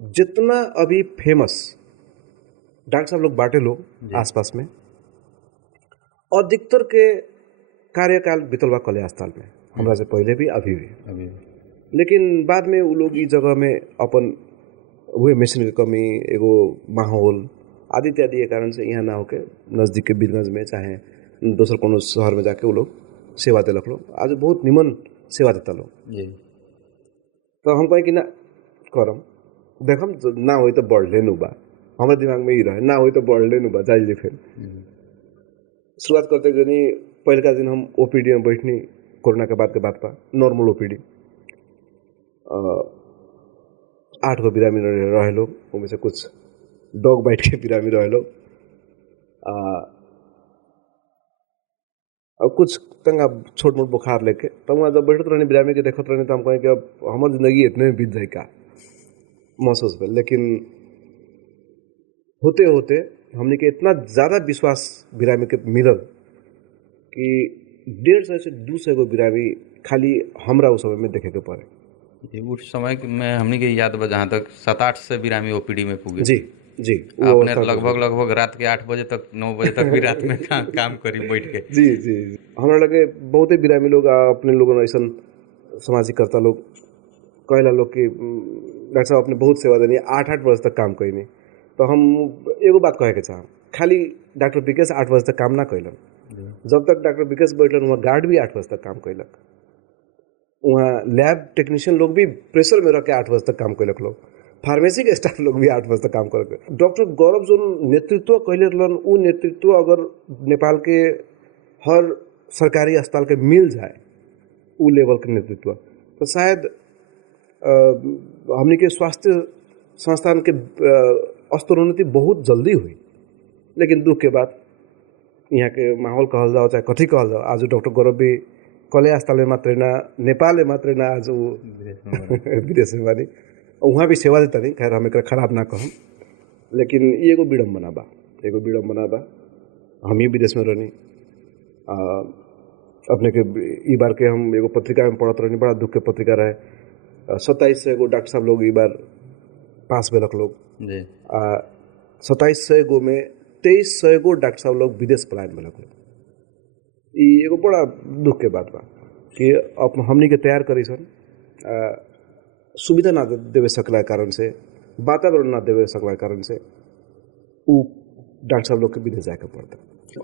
जितना अभी फेमस डॉक्टर साहब लोग बाटे लोग आसपास में, अधिकतर के कार्यकाल बीतल बा कले अस्पताल में, हमरा से पहले भी अभी भी। लेकिन बाद में वो लोग इस जगह में अपन हुए मशीन के कमी, एगो माहौल आदि इत्यादि के कारण से यहाँ ना होके नज़दीक के बीरगंज में चाहे दोसर कोनो शहर में जाके वो लोग सेवा दिलक लोग। आज बहुत निमन सेवा देता लोग। तो हम कहें कि ना करम, देखम ना हो तो बढ़ लेनु बा, हमारे दिमाग में ही रहे, ना हो तो बढ़ लेनु बा, जाइए फिर शुरुआत करते गनी। पहले का दिन हम ओपीडी में बैठनी, कोरोना के बाद पा नॉर्मल ओपीडी, 8 गो बिरामी रहे लोग, उनमें से कुछ डॉग बाइट के बिरामी रहे लोग, और कुछ तंगा छोट मोट बुखार लेके। तब वहाँ जब बैठत रहने बिरामी के देखत रहने तो हम कहें कि अब हमारी जिंदगी इतने में बीत जाए का, महसूस भेल। लेकिन होते होते हमने के इतना ज़्यादा विश्वास बिरामी के मिलल कि 150 से 200 गो बिरामी खाली हमरा उस समय में देखे के पड़े। जी, उस समय में हमनी के याद बा जहाँ तक 7-8 से बिरामी ओपीडी में पुगे। जी जी, वो अपने अवस्था लगभग रात के 8 बजे तक 9 बजे तक भी रात में काम करी बैठ के। जी जी जी, हमरा लगे बहुते बिरामी लोग अपने लोगन ऐसा सामाजिक कर्ता लोग कहला लोग कि डॉक्टर साहब अपने बहुत सेवा देनी, 8-8 बजे तक काम कैनी। तो हम एगो बात कहे के चाहम, खाली डॉक्टर विकेश 8 बजे तक काम ना कैलन। जब तक डॉक्टर विकेश बैठलन वहाँ गार्ड भी 8 बजे तक काम कैलक, वहाँ लैब टेक्नीशियन लोग भी प्रेशर में रख के 8 बजे तक काम कैलक लोग, फार्मेसी के स्टाफ लोग भी 8 बजे तक काम करक। डॉक्टर गौरव जो नेतृत्व कैले रहलन उ नेतृत्व अगर नेपाल के हर सरकारी अस्पताल के मिल जाए उ लेवल के नेतृत्व, तो शायद हमने के स्वास्थ्य संस्थान के स्तरोन्नति बहुत जल्दी हुई। लेकिन दुख के बाद यहाँ के माहौल कहल जाओ चाहे कथी कहल जाओ, आज डॉक्टर गौरव भी कले अस्पताल में मात्र ना, नेपाल में मात्र ना, आज वो विदेश में बानी, वहाँ भी सेवा देता नहीं। खैर हम एक खराब ना कहम, लेकिन ये एगो विडम्बना बा, एगो विडम्बना बा। हम ही विदेश में रहनी, अपने के ई बार के हम एगो पत्रिका में पढ़त रहनी, बड़ा दुख के पत्रिका रहे। 2700 गो डॉक्टर साहब लोग ई बार पास भेलक लोग। 2700 गो में 2300 गो डॉक्टर साहब लोग विदेश पलायन भेलक लोग। ई एगो बड़ा दुख के बात बा कि अब हमनी के तैयार करी सन, सुविधा ना देवे सकला कारण से, वातावरण ना देवे सकला कारण से उ डॉक्टर साहब लोग के विदेश जाके पड़ता।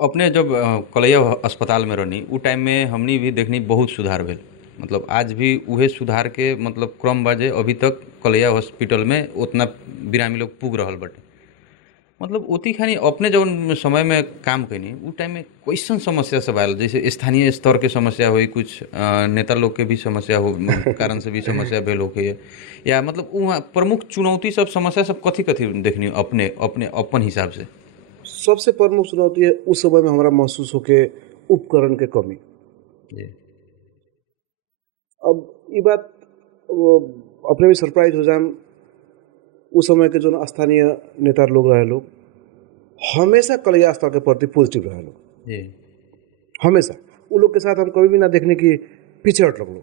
अपने जब कलैया अस्पताल में रहनी उ टाइम में हमनी भी देखनी बहुत सुधार भेल, मतलब आज भी उहे सुधार के मतलब क्रम बाजे अभी तक कलैया हॉस्पिटल में उतना बिरामी लोग पुग रहल बाटे। मतलब ओती खानी अपने जब समय में काम कैनी उ टाइम में कैसन समस्या सब आयल, जैसे स्थानीय स्तर के समस्या हुई, कुछ नेता लोग के भी समस्या हो कारण से भी समस्या भेल होके, या मतलब वहाँ प्रमुख चुनौती सब समस्या सब कथी कथी देखनी अपने अपने अपन हिसाब से? सबसे प्रमुख चुनौती है उस समय में हमारा महसूस हो के उपकरण के कमी। अब ये बात अपने भी सरप्राइज हो जाए, उस समय के जो स्थानीय नेता लोग रहे लोग हमेशा कलैया अस्पताल के प्रति पॉजिटिव रहे लोग, हमेशा। उन लोग के साथ हम कभी भी ना देखने की पीछे हट लोग।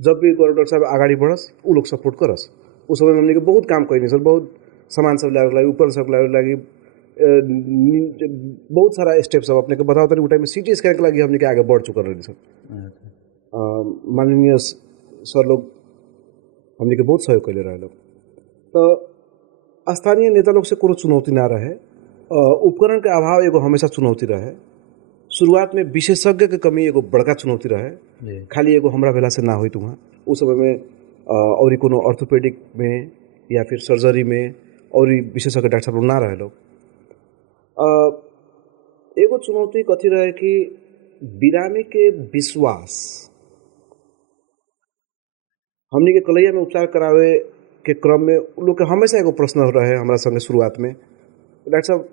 जब भी गौरव डॉक्टर साहब आगाड़ी बढ़स उ लोग सपोर्ट करस। उस समय में हमने के बहुत काम कैनी सर, बहुत सामान सब लागे लगी, ऊपर सब लागे लगी, बहुत सारा स्टेप सब अपने के बताओ तरी। टाइम में CT स्कैन के लगी हमने के आगे बढ़ चुका रही सर। माननीय सर लोग हमने के बहुत सहयोग कैले रहे लोग। तो स्थानीय नेता लोग से कोनो चुनौती ना रहे, उपकरण के अभाव एगो हमेशा चुनौती रहे। शुरुआत में विशेषज्ञ के कमी एगो बड़का चुनौती रहे, खाली एगो हमरा भेला से ना हुई। वहाँ उस समय में और कोनो ऑर्थोपेडिक में या फिर सर्जरी में और विशेषज्ञ डॉक्टर साहब लोग ना रहे लोग। एगो चुनौती कथी रहे कि बिरामी के विश्वास, हमनी के कलैया में उपचार करावे के क्रम में लोग के हमेशा एगो प्रश्न रहे हमारा संगे शुरुआत में, डॉक्टर साहब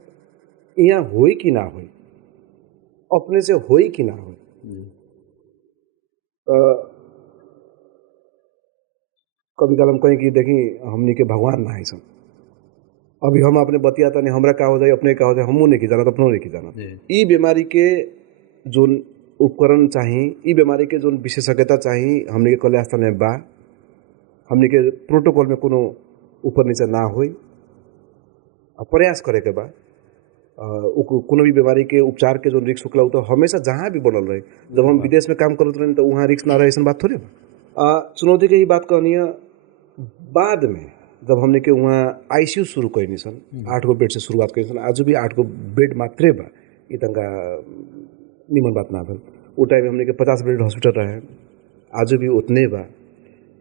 यहाँ होई कि ना होई, अपने से होई कि ना होई। कभी कल हम कहीं कि देखी हमनी के भगवान ना है सब, अभी हम अपने बतियाता नहीं, हमरा का हो जाए अपने का हो जाए, हमू नहीं जाना, अपनों नहीं जाना। ई बीमारी के जो उपकरण चाहिए, ई बीमारी के जो विशेषज्ञता चाहिए हमनी के कलैया अस्पताल में बा। हमनी के प्रोटोकॉल में कोनो ऊपर नीचे ना होई, प्रयास करे के बा। कोनो भी बीमारी के उपचार के जो रिस्क होकला तो हमेशा जहाँ भी बनल रहे। जब हम विदेश में काम करते रहे तो वहाँ रिस्क ना रहे, ऐसा बात थोड़ी बा। चुनौती के ही बात कहनी है। बाद में जब हमने के वहाँ ICU शुरू कैनी सन, 8 गो बेड से शुरुआत कैनी सन, आज भी 8 गो बेड मात्रे बा, ये तंका निमन बात ना भेल। वो टाइम में हमने के 50 बेड हॉस्पिटल रहे, आज भी उतने बा।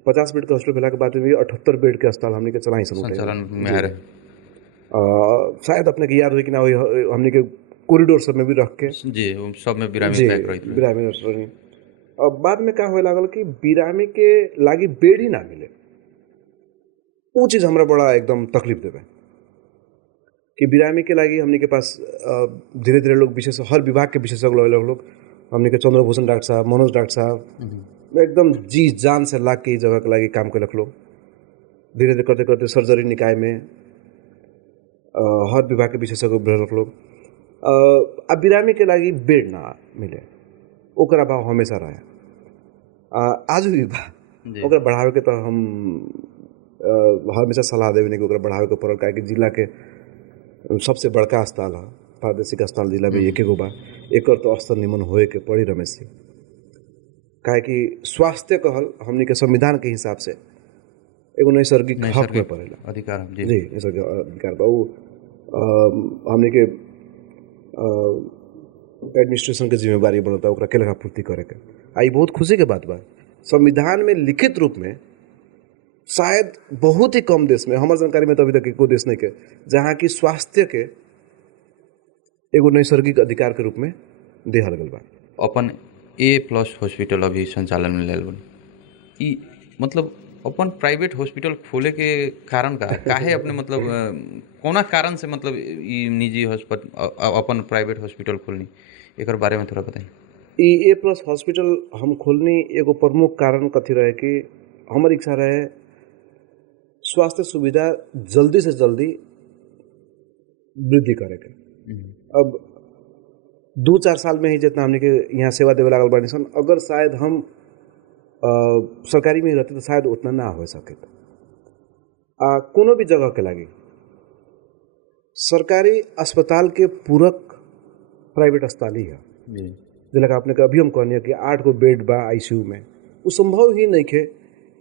50 बेड के हॉस्पिटल भेला के बाद में 78 बेड के अस्पताल हमने के चलाई सन। शायद अपने के याद हुई कि ना हुई, हमने के कॉरिडोर सब में भी रख के जी सब में बिरामी पैक रही, बिरामी रही। अब बाद में क्या होए लागल कि बिरामी के लागी बेड ही ना मिले। वो चीज़ हमरा बड़ा एकदम तकलीफ देवे कि बिरामी के लागी हमने के पास धीरे धीरे लोग विशेष हर विभाग के विशेषज्ञ लोग हमने के चंद्रभूषण डॉक्टर साहब, मनोज डॉक्टर साहब एकदम जी जान से लाग के जगह के लागी काम कैलक लोग। धीरे धीरे करते करते सर्जरी निकाय में हर विभाग के विशेषज्ञ भेल लोग आ बिरामी के लागि बेड ना मिले ओकरा भाव हमेशा रहे आज भी बा ओकरा बढ़ावे के तो हम हमेशा सलाह देवे नहीं कि ओकरा बढ़ावे के पड़ल काहे कि जिला के सबसे बड़का अस्पताल है प्रादेशिक अस्पताल जिला में एक गो बा एकर तो स्तर निमन होए के पड़ी रमेश जी काहे कि स्वास्थ्य कहल हमनी के संविधान के हिसाब से एगो नैसर्गिक हक में पड़ेला अधिकार जी नैसर्गिक अधिकार बा हमनी के एडमिनिस्ट्रेशन के जिम्मेवारी बनता ओकरा के लेखा पूर्ति करे के आई बहुत खुशी के बात बा संविधान में लिखित रूप में शायद बहुत ही कम देश में हमारे जानकारी में तो अभी तक एको देश नहीं के जहाँ की स्वास्थ्य के एगो नैसर्गिक अधिकार के रूप में देहल गल बा अपन A+ हॉस्पिटल अभी संचालन में लेल बन ई मतलब अपन प्राइवेट हॉस्पिटल खोले के कारण का काहे अपने मतलब कौना कारण से मतलब ई निजी हॉस्पिटल अपन प्राइवेट हॉस्पिटल खोलनी एकर बारे में थोड़ा बताइए ई A+ हॉस्पिटल हम खोलनी एगो प्रमुख कारण कथी रहे कि हमारी इच्छा रहे स्वास्थ्य सुविधा जल्दी से जल्दी वृद्धि करे के अब 2-4 साल में ही जितना हमने के यहाँ सेवा देवे लागल बानी सन अगर शायद हम सरकारी में ही रहते तो शायद उतना ना हो सके कोनो भी जगह के लगी सरकारी अस्पताल के पूरक प्राइवेट अस्पताल ही है जिला का अपने के अभी हम कहनी कि 8 गो बेड बा ICU में वो संभव ही नहीं है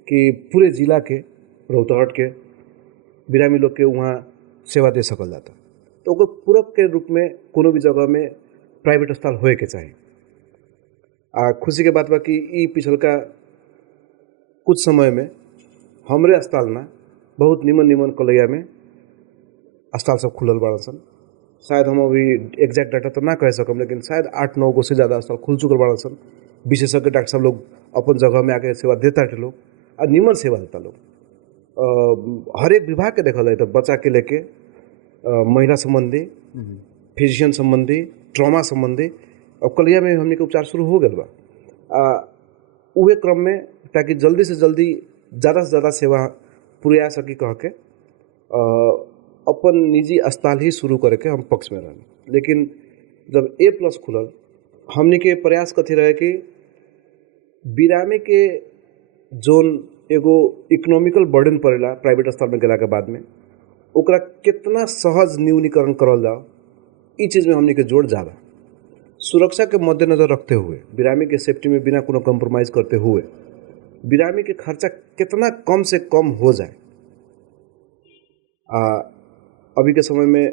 कि पूरे जिला के रौतहट के बिरामी लोग के वहाँ सेवा दे सकल जाता तो ओकर पूरक के रूप में कोनो भी जगह में प्राइवेट अस्पताल होए के चाहिए खुशी के बात बा कि ई पिछलका कुछ समय में हमरे अस्पताल में बहुत निमन कलैया में अस्पताल सब खुलल बाड़न सन शायद हम अभी एग्जैक्ट डाटा तो ना कह सकम लेकिन शायद 8-9 गो से ज़्यादा अस्पताल खुल चुकल बाड़न सन विशेषज्ञ डॉक्टर सब लोग अपन जगह में आके सेवा देता थे लोग और निमन सेवा देता लोग हर एक विभाग के देखल जाए तो बच्चा के लेके महिला संबंधी फिजिशियन संबंधी ट्रॉमा संबंधी और कलिया में हमने के उपचार शुरू हो गया बा उहे क्रम में ताकि जल्दी से जल्दी ज़्यादा से ज़्यादा सेवा पुरिया सकी कह के अपन निजी अस्पताल ही शुरू करके हम पक्ष में रहनी लेकिन जब A+ खुलल हमने के प्रयास कथी रहे कि बिरामी के जोन एगो इकोनॉमिकल बर्डन पड़ेला प्राइवेट अस्पताल में गेला के बाद में ओकरा कितना सहज न्यूनीकरण करल जाओ ई चीज़ में हमने के जोड़ ज़्यादा सुरक्षा के मद्देनजर रखते हुए बिरामी के सेफ्टी में बिना कोनो कम्प्रोमाइज़ करते हुए बिरामी के खर्चा कितना कम से कम हो जाए अभी के समय में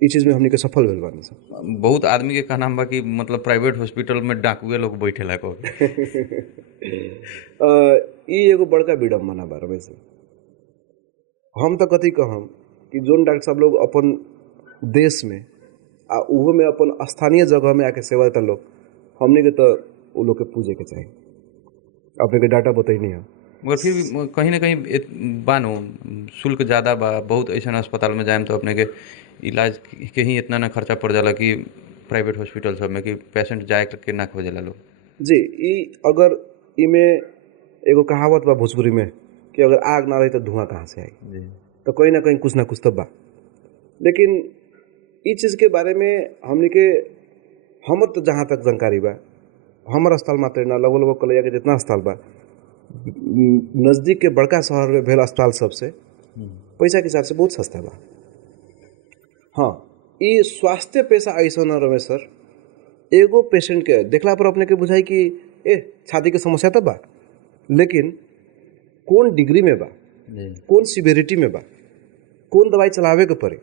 इस चीज़ में हमने के सफल भेल बानी सब बहुत आदमी के कहना बा कि मतलब प्राइवेट हॉस्पिटल में डाकुए लोग बैठेला को ई एगो बड़का विडम्बना बा रमेश हम तो कथी कहम कि जोन डॉक्टर साहब लोग अपन देश में उहो में अपन स्थानीय जगह में आके सेवा देता लोग हमने के तो वो लोग के पूजे के चाहिए अपने के डाटा बताई नहीं है मगर फिर भी कहीं ना कहीं बानो शुल्क ज़्यादा बा बहुत ऐसा अस्पताल में जाए तो अपने के इलाज के ही इतना ना खर्चा पड़ जाला कि प्राइवेट हॉस्पिटल सब में कि पेशेंट जाए के ना खोजेला लोग जी ई अगर इमे एगो कहावत बा भोजपुरी में कि अगर आग ना रही तो धुआं कहाँ से आई तो कहीं ना कहीं कुछ ना कुछ तो बा लेकिन इस चीज़ के बारे में हमने के हमर तो जहाँ तक जानकारी बा हमर अस्पताल मात्र ना लगभग कलैया के जितना अस्पताल बा नज़दीक के बड़का शहर में भेल अस्पताल सबसे पैसा के हिसाब से बहुत सस्ता बा हाँ ये स्वास्थ्य पेशा ऐसा न रमेश सर एगो पेशेंट के देखला पर अपने के बुझाई कि छाती के समस्या तो बा लेकिन कौन डिग्री में बा कौन सिवियरिटी में बा कौन दवाई चलावे के पड़े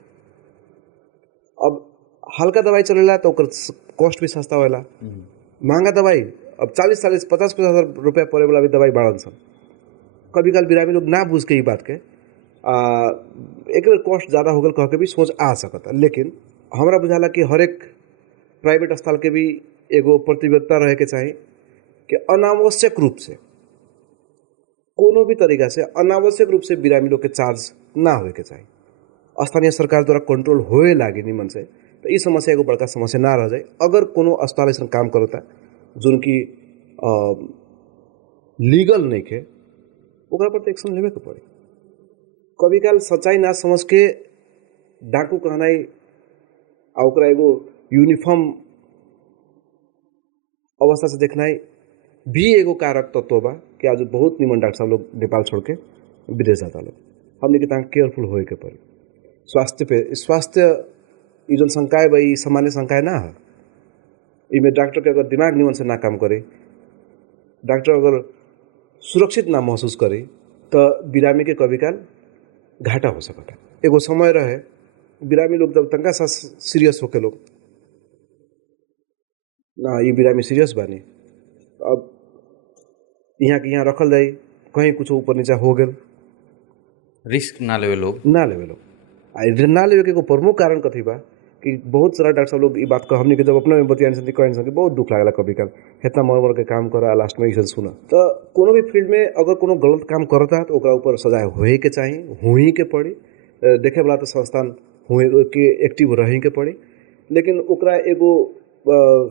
अब हल्का दवाई चलेला तो कॉस्ट भी सस्ता होला महंगा दवाई अब 40-50 हज़ार रुपया पड़े वाला भी दवाई बाड़न सन कभी कल बिरामी लोग ना बुझ के ही बात के एक बार कॉस्ट ज़्यादा हो गल कह के भी सोच आ सकता लेकिन हमरा बुझाला कि हर एक प्राइवेट अस्पताल के भी एगो प्रतिबद्धता रहे के चाहिए कि अनावश्यक रूप से कोनो भी तरीका से अनावश्यक रूप से बिरामी लोग के चार्ज ना होए के चाहिए स्थानीय सरकार द्वारा कंट्रोल होए लागे निमन से तो ये समस्या एगो बड़का समस्या ना रह जाए अगर कोनो अस्पताल ऐसा काम करता जोन की लीगल नहीं के ओकरा पर तो एक्शन लेवे के पड़े कभी काल सच्चाई ना समझ के डाकू कहनाई आ ओकरा एगो यूनिफॉर्म अवस्था से देखनाई भी एगो कारक तत्व बा कि आज बहुत निमन डॉक्टर साहब लोग नेपाल छोड़ के विदेश जाता लोग। हमने के तहाँ केयरफुल होए के पड़ी स्वास्थ्य ये जो शंकाएं बा ई सामान्य शंकाएं ना है। इमें डॉक्टर के अगर दिमाग निमन से ना काम करे, डॉक्टर अगर सुरक्षित ना महसूस करे तो बिरामी के कभी काल घाटा हो सकता। एगो समय रहे बिरामी लोग जब तंका सा सीरियस होके लोग ना ये बिरामी सीरियस बानी, अब यहाँ के यहाँ रखल जाई, कहीं कुछ ऊपर नीचा हो गए, रिस्क ना लेवे लोग ना लेवे के एगो प्रमुख कारण कथी बा कि बहुत सारा डॉक्टर साहब लोग ये बात हमने के जब अपना में बतियान से कहन सन कि बहुत दुख लागला कभी काल इतना मर मर के काम करा लास्ट में ऐसा सुना। तो कोनो भी फील्ड में अगर कोनो गलत काम करता तो ओकरा ऊपर सजाए होए के चाहिए, हुई के पड़ी, देखे वाला तो संस्थान हुए के एक्टिव रही के पड़ी, लेकिन ओकरा एगो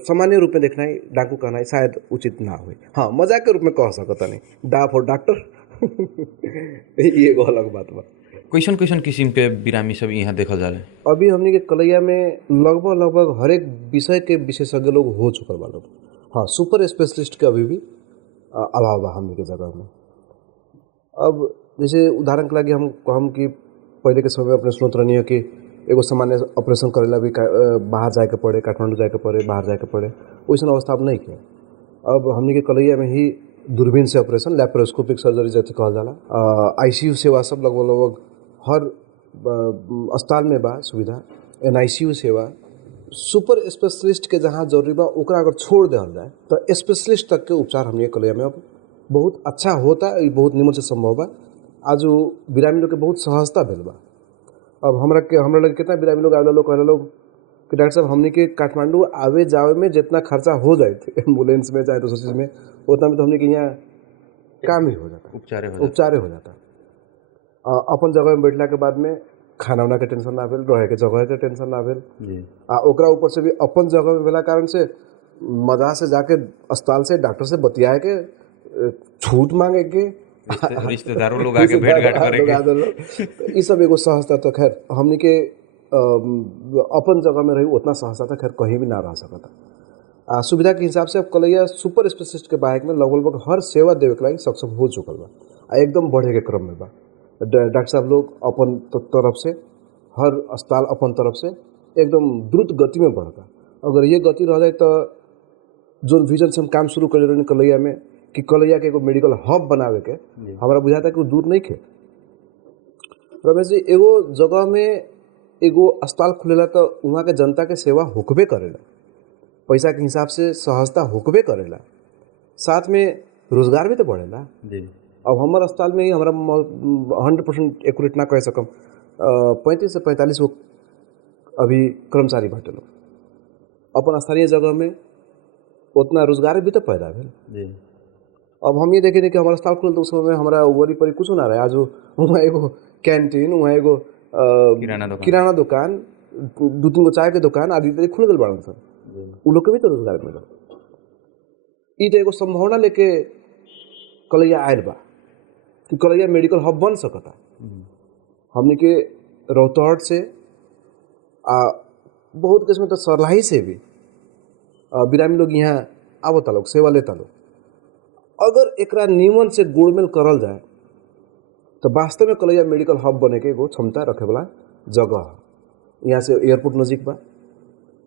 सामान्य रूप में देखना डाकू कहना शायद उचित ना हो। हाँ, मजाक के रूप में कह सकता नहीं डा फॉर डॉक्टर ये एगो अलग बात बा। कैसन कैसन किस्म के बिरामी सब यहाँ देखल जाले? अभी हमने के कलैया में लगभग हर एक विषय के विशेषज्ञ लोग हो चुकल बा लोग। हाँ, सुपर स्पेशलिस्ट के अभी भी अभाव बा हमने के जगह में। अब जैसे उदाहरण के लगे हम कि पहले के समय में अपने सुनत रहनी है कि एगो सामान्य ऑपरेशन करेला भी बाहर जाए के पड़े, काठमांडू जाए के पड़े, बाहर जाए के पड़े, वैसा अवस्था अब नहीं किया। अब हमने के कलैया में ही दूरबीन से ऑपरेशन, लैप्रोस्कोपिक सर्जरी जैसे कहल जाला, आईसीयू सेवा सब लगभग हर अस्पताल में बा सुविधा, एनआईसीयू सेवा, सुपर स्पेशलिस्ट के जहाँ जरूरी बा ओकरा अगर छोड़ देल जाए तो स्पेशलिस्ट तक के उपचार हमने कलैया में अब बहुत अच्छा होता, बहुत निमन से संभव बा। आज बिरामी लोग के बहुत सहजता भेल बा। अब हमरा लगे कितना बिरामी लोग आवेला लोग कहला लोग कि डॉक्टर साहब हमने के काठमांडू आवे जावे में जितना खर्चा हो जाए थे एम्बुलेंस में चाहे तो चीज में, उतना में तो हमने के यहाँ काम ही हो जाता, उपचारे हो जाता। अपन जगह में बैठला के बाद में खाना उना के टेंशन ना भेल, रहे के जगह के टेंशन ना भेल, ओकरा ऊपर से भी अपन जगह में भेला कारण से मजा से जाके अस्पताल से डॉक्टर से बतियाए के, छूट मांगे के, रिश्तेदारों लोग आके भेंट घाट करेंगे, ये सब एगो सहजता तो खैर हमने के अपन जगह में रही उतना सहजता तो खैर कहीं भी ना रह सकता। सुविधा के हिसाब से अब कलैया सुपर स्पेशलिस्ट के बाइक में लगभग हर सेवा देवे के लिए सक्षम हो चुकल बा, एकदम बढ़े के क्रम में बा। डॉक्टर साहब लोग अपन तरफ से, हर अस्पताल अपन तरफ से एकदम द्रुत गति में बढ़ता। अगर ये गति रह जाए तो जो विजन से हम काम शुरू कर रहे कलैया में कि कलैया के एगो मेडिकल हब बनावे के, हमारा बुझाता कि वो दूर नहीं खे। रमेश जी, एगो जगह में एगो अस्पताल खुलेला तो वहाँ के जनता के सेवा होकबे करेला, पैसा के हिसाब से सहजता होकबे करेला, साथ में रोजगार भी तो बढ़ेला। अब हमारे अस्पताल में ही हमारा 100% एक्यूरेट ना कह सकम, 35 से 45 वो अभी कर्मचारी बाटे लोग, अपन स्थानीय जगह में उतना रोजगार भी तो पैदा भेल। अब हम ये देखे कि हमारा अस्पताल खुल तो उस समय हमारा वरी परी कुछ ना रहा। आज वहाँ एगो कैंटीन, वहाँ एगो किराना दुकान, 2-3 गो चाय के दुकान आदि इत्यादि खुल गए बड़ा सर, उ लोग के भी तो रोजगार मिला। ये तो एगो संभावना लेके कलैया आयल बा कि कलैया मेडिकल हब बन सकता। हमने के रौतहट से बहुत किस्म तो सरलाही से भी बिरामी लोग यहाँ आवता लोग, सेवा लेता लोग। अगर एकरा नियमन से गोलमेल करल जाए तो वास्तव में कलैया मेडिकल हब बने के एगो क्षमता रखे वाला जगह है। यहाँ से एयरपोर्ट नजीक बा,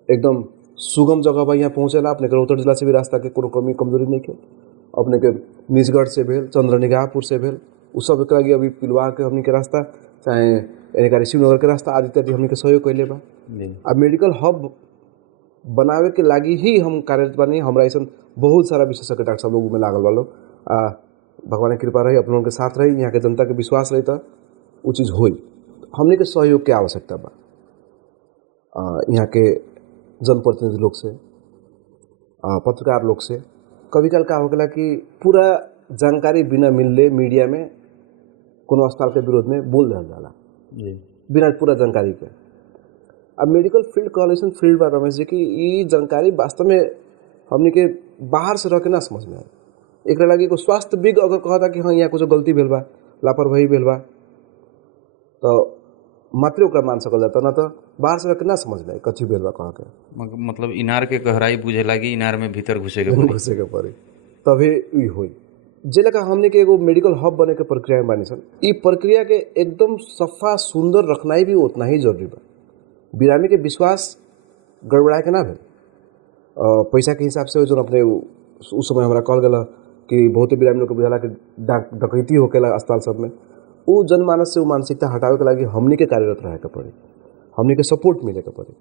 एकदम सुगम जगह बा, यहाँ पहुँचेला। अपने के रौतहट जिला से भी रास्ता के कोनो कमी कमजोरी नहीं के, अपने के निजगढ़ से भेल, चंद्रनिगाहपुर से भेल, उ सब एक अभी पिलवार के हमने के रास्ता, चाहे शिवनगर के रास्ता आदि इत्यादि हमने के सहयोग कैले बा। अब मेडिकल हब बनावे के लागी ही हम कार्यरत बानी। हमरा ऐसा बहुत सारा विशेषज्ञ डॉक्टर साहब लोग में लागल वालों, भगवान की कृपा रही, अपन लोगों के साथ रही, यहाँ के जनता के विश्वास रही तो वो चीज़ हुई। हमने के सहयोग के आवश्यकता बा यहाँ के जनप्रतिनिधि लोग से, पत्रकार लोग से। कभी काल का होगा कि पूरा जानकारी बिना मिलले मीडिया में कोनो अस्पताल के विरोध में बोल दिया जाला बिना पूरा जानकारी के। अब मेडिकल फील्ड कॉलेशन फील्ड बा रमेश जी की ये जानकारी वास्तव में हमने के बाहर से रह के ना समझ में आए। एक लगी को स्वास्थ्य विज्ञ अगर कहता कि हाँ यहाँ कुछ गलती भेल बा, लापरवाही भेल बा, तो मात्रे ओकरा मान सकल जाता, ना तो बाहर से कितना समझ में कथी भेल बा कह के मतलब इनार के गहराई बुझे लागी इनार में भीतर घुसे के पड़ी। घुसे के पड़ी तभी ई होई। जे लगा हमने के एगो मेडिकल हब बने के प्रक्रिया में बानी सन। ई प्रक्रिया के एकदम सफा सुंदर रखनाई भी उतना ही जरूरी बा। बिरामी के विश्वास गड़बड़ाए के ना भेल पैसा के हिसाब से जो अपने उस समय हमारा कहल गया कि बहुते बिरामी लोग के बुझाला कि डकैती होकेला अस्पताल सब में, वो जनमानस से वो मानसिकता हटावे के लगी हमनी के कार्यरत रहे के पड़ी, हमनी के सपोर्ट मिले के पड़ी।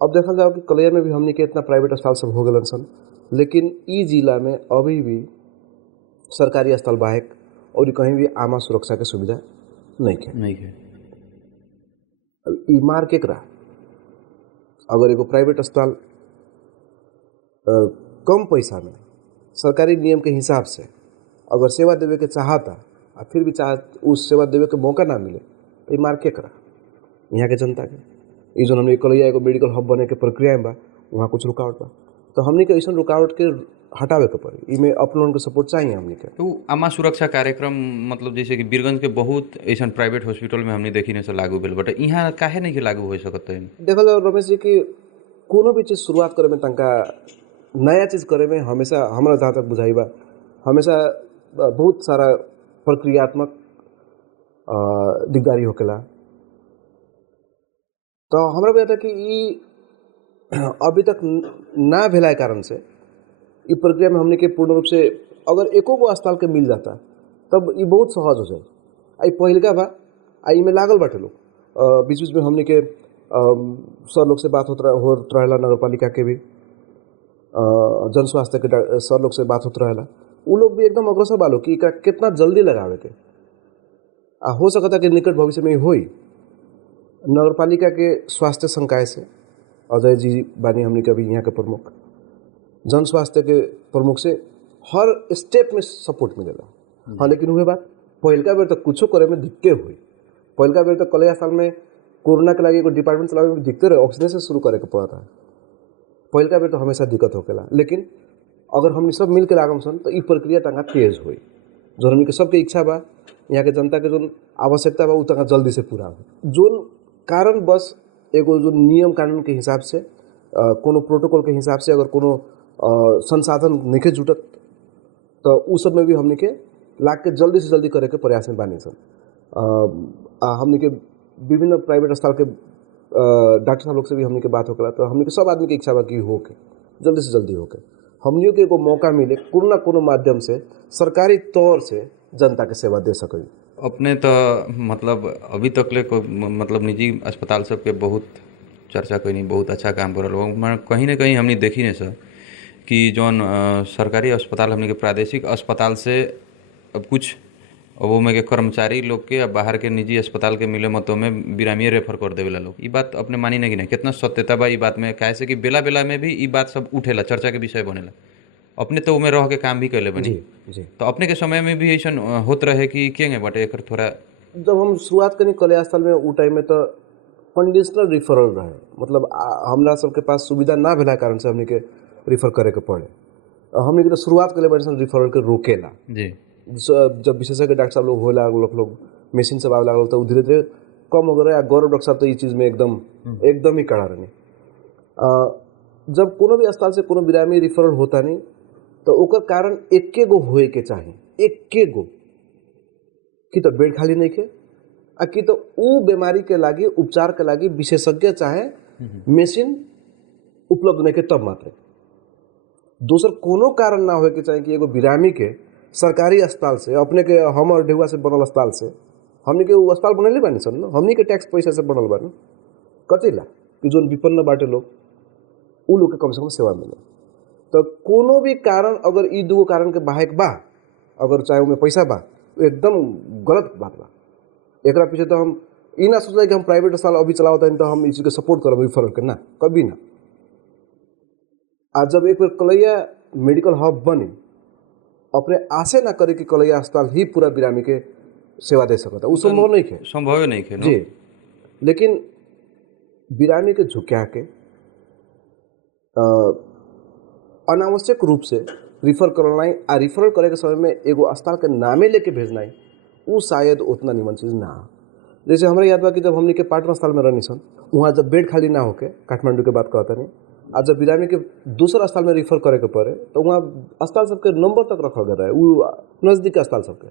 अब देखल जाओ कि कलैया में भी हमनी के इतना प्राइवेट अस्पताल सब हो गए सन, लेकिन ई जिला में अभी भी सरकारी अस्पताल बाहेक और कहीं भी आमा सुरक्षा के सुविधा नहीं है। ई मार केकरा अगर एगो प्राइवेट अस्पताल कम पैसा में सरकारी नियम के हिसाब से अगर सेवा देवे के चाहता और फिर भी उस सेवा देवे के मौका ना मिले तो ये मार केकरा यहाँ के जनता के। ये जो हमने कलैया एगो मेडिकल हब बने के प्रक्रिया में बा वहाँ कुछ रुकावट बा, तो हमने के ऐसा रुकावट के हटावे के पड़ी। इमें अपलोन के सपोर्ट चाहिए हमने के। तो आमा सुरक्षा कार्यक्रम मतलब जैसे कि बीरगंज के बहुत ऐसा प्राइवेट हॉस्पिटल में हमने देखी नहीं से लागू भेल, बट यहाँ काहे नहीं के लागू हो सकता है? देखल जाओ रमेश जी कि कोनो भी चीज़ शुरुआत करे में तंका नया चीज़ करे में हमेशा हमारा जहाँ तक बुझाई बा हमेशा बहुत सारा प्रक्रियात्मक दिकदारी होकेला। तो हमरा बुझाता कि अभी तक ना भेला कारण से ये प्रक्रिया में हमने के पूर्ण रूप से अगर एको गो अस्पताल के मिल जाता तब ये बहुत सहज हो जाए। आई पहिलका बा आई में लागल बाटे लोग बीच बीच में हमने के सर लोग से बात होत रहेला, नगर पालिका के भी जन स्वास्थ्य के सर लोग से बात होत रहेला, वो लोग भी एकदम अग्रसर बालो कि कितना जल्दी लगावे के हो सकता कि निकट भविष्य में होई। नगर पालिका के स्वास्थ्य संकाय से अजय जी बानी हमने कभी यहाँ के प्रमुख, जन स्वास्थ्य के प्रमुख से हर स्टेप में सपोर्ट मिलेला। हाँ लेकिन वही बात पहिलका बेर तो कुछ करे में दिक्कत हुई। पहिलका बेर तो कलैया साल में कोरोना के लगे एगो डिपार्टमेंट चलावे में दिक्कत रहे, ऑक्सीजन से शुरू करे के पड़ता है। पहिलका बेर तो हमेशा दिक्कत होकेला, लेकिन अगर हमने सब मिल के लागम सन तो ये प्रक्रिया तंगा तेज हुई। जो हमने के सबके इच्छा बा, यहाँ के जनता के जो आवश्यकता बा, वो तंगा जल्दी से पूरा हो। जो कारण बस एगो जो नियम कानून के हिसाब से कोनो प्रोटोकॉल के हिसाब से अगर कोनो संसाधन नहीं जुटत तो उस सब में भी हमने के लाग के जल्दी से जल्दी करे के प्रयास में बानी सन। हमने के विभिन्न प्राइवेट अस्पताल के डॉक्टर साहब लोग से भी हमने के बात होकर, तो हमने के सब आदमी की इच्छा बा कि होके जल्दी से जल्दी होके हमनियों के एगो मौका मिले कोनो ना कोनो माध्यम से सरकारी तौर से जनता के सेवा दे सके। अपने तो मतलब अभी तक ले मतलब निजी अस्पताल सब के बहुत चर्चा कहीं बहुत अच्छा काम कर रहा है। कहीं ना कहीं हमने देखी नहीं सर कि जौन सरकारी अस्पताल हमने के प्रादेशिक अस्पताल से अब कुछ वो में के कर्मचारी लोग के अब बाहर के निजी अस्पताल के मिले मतों में बिरामी रेफर कर देवेला लोग। ये बात अपने मानी नहीं कि नहीं, कितना सत्यता बा ये बात में? काहे से कि बेला बेला में भी ये बात सब उठेला, चर्चा के विषय बनेला। अपने तो उमें रह के काम भी कैले बनी जी। तो अपने के समय में भी ऐसा होत रहे कि केंगे बटे एक थोड़ा? जब हम शुरुआत करी कलैया अस्पताल में वो टाइम में तो कंडीशनल रिफरल रहे, मतलब हमरा सबके पास सुविधा ना भेला कारण से हमने के रिफर करे के पड़े। हमने के तो शुरुआत करे बड़े रिफरल के रोकेला जी। जब विशेषज्ञ डॉक्टर साहब लोग होला लोग मशीन सब आवे लागल तो धीरे धीरे कम हो गए। गौरव डॉक्टर साहब तो ये चीज़ में एकदम ही कड़ा रहनी। जब कोनो भी अस्पताल से कोनो बिरामी रिफरल होता नहीं तो ओकर कारण एके गो होए के चाहिए, एके गो कि तो बेड खाली नहीं के आ कि तो उ बीमारी के लागी उपचार के लागी विशेषज्ञ चाहे मशीन उपलब्ध नहीं के तब मात्र। दूसर कोनो कारण ना होए के चाहिए कि एगो बिरामी के सरकारी अस्पताल से अपने के हमर ढेउआ से बनल अस्पताल से हमने के अस्पताल बनले बानी सन, हमनी के टैक्स पैसा से बनल बानी कतेला कि जो विपन्न बाटे लोग उ लोग के कम से कम सेवा मिले। तो कोनो भी कारण अगर ई दूगो कारण के बाहेक बा, अगर चाहे उमें पैसा बा, एकदम गलत बात बा। एकरा पीछे तो हम ई ना सोचा कि हम प्राइवेट अस्पताल अभी चलावता है तो हम इसी के सपोर्ट करब रिफरल के, ना कभी ना। आज जब एक बार कलैया मेडिकल हब बने, अपने आशे ना करे कि कलैया अस्पताल ही पूरा बिरामी के सेवा दे सकता, वो संभव नहीं है, संभव नहीं है जी। लेकिन बिरामी के झुका के अनावश्यक रूप से रिफर करना आ रिफरल करे के समय में एगो अस्पताल के नामे लेके भेजना वो शायद उतना निमन चीज़ ना हो। जैसे हमरा याद बा कि जब हमने के पाटन अस्पताल में रहनी सन, वहाँ जब बेड खाली ना होके, काठमांडू के बात कहता नहीं, आज जब बिरामी के दूसरा अस्पताल में रिफर करे के पड़े तो वहाँ अस्पताल सबके नंबर तक रखल गया रहे, वो नज़दीक के अस्पताल सबके।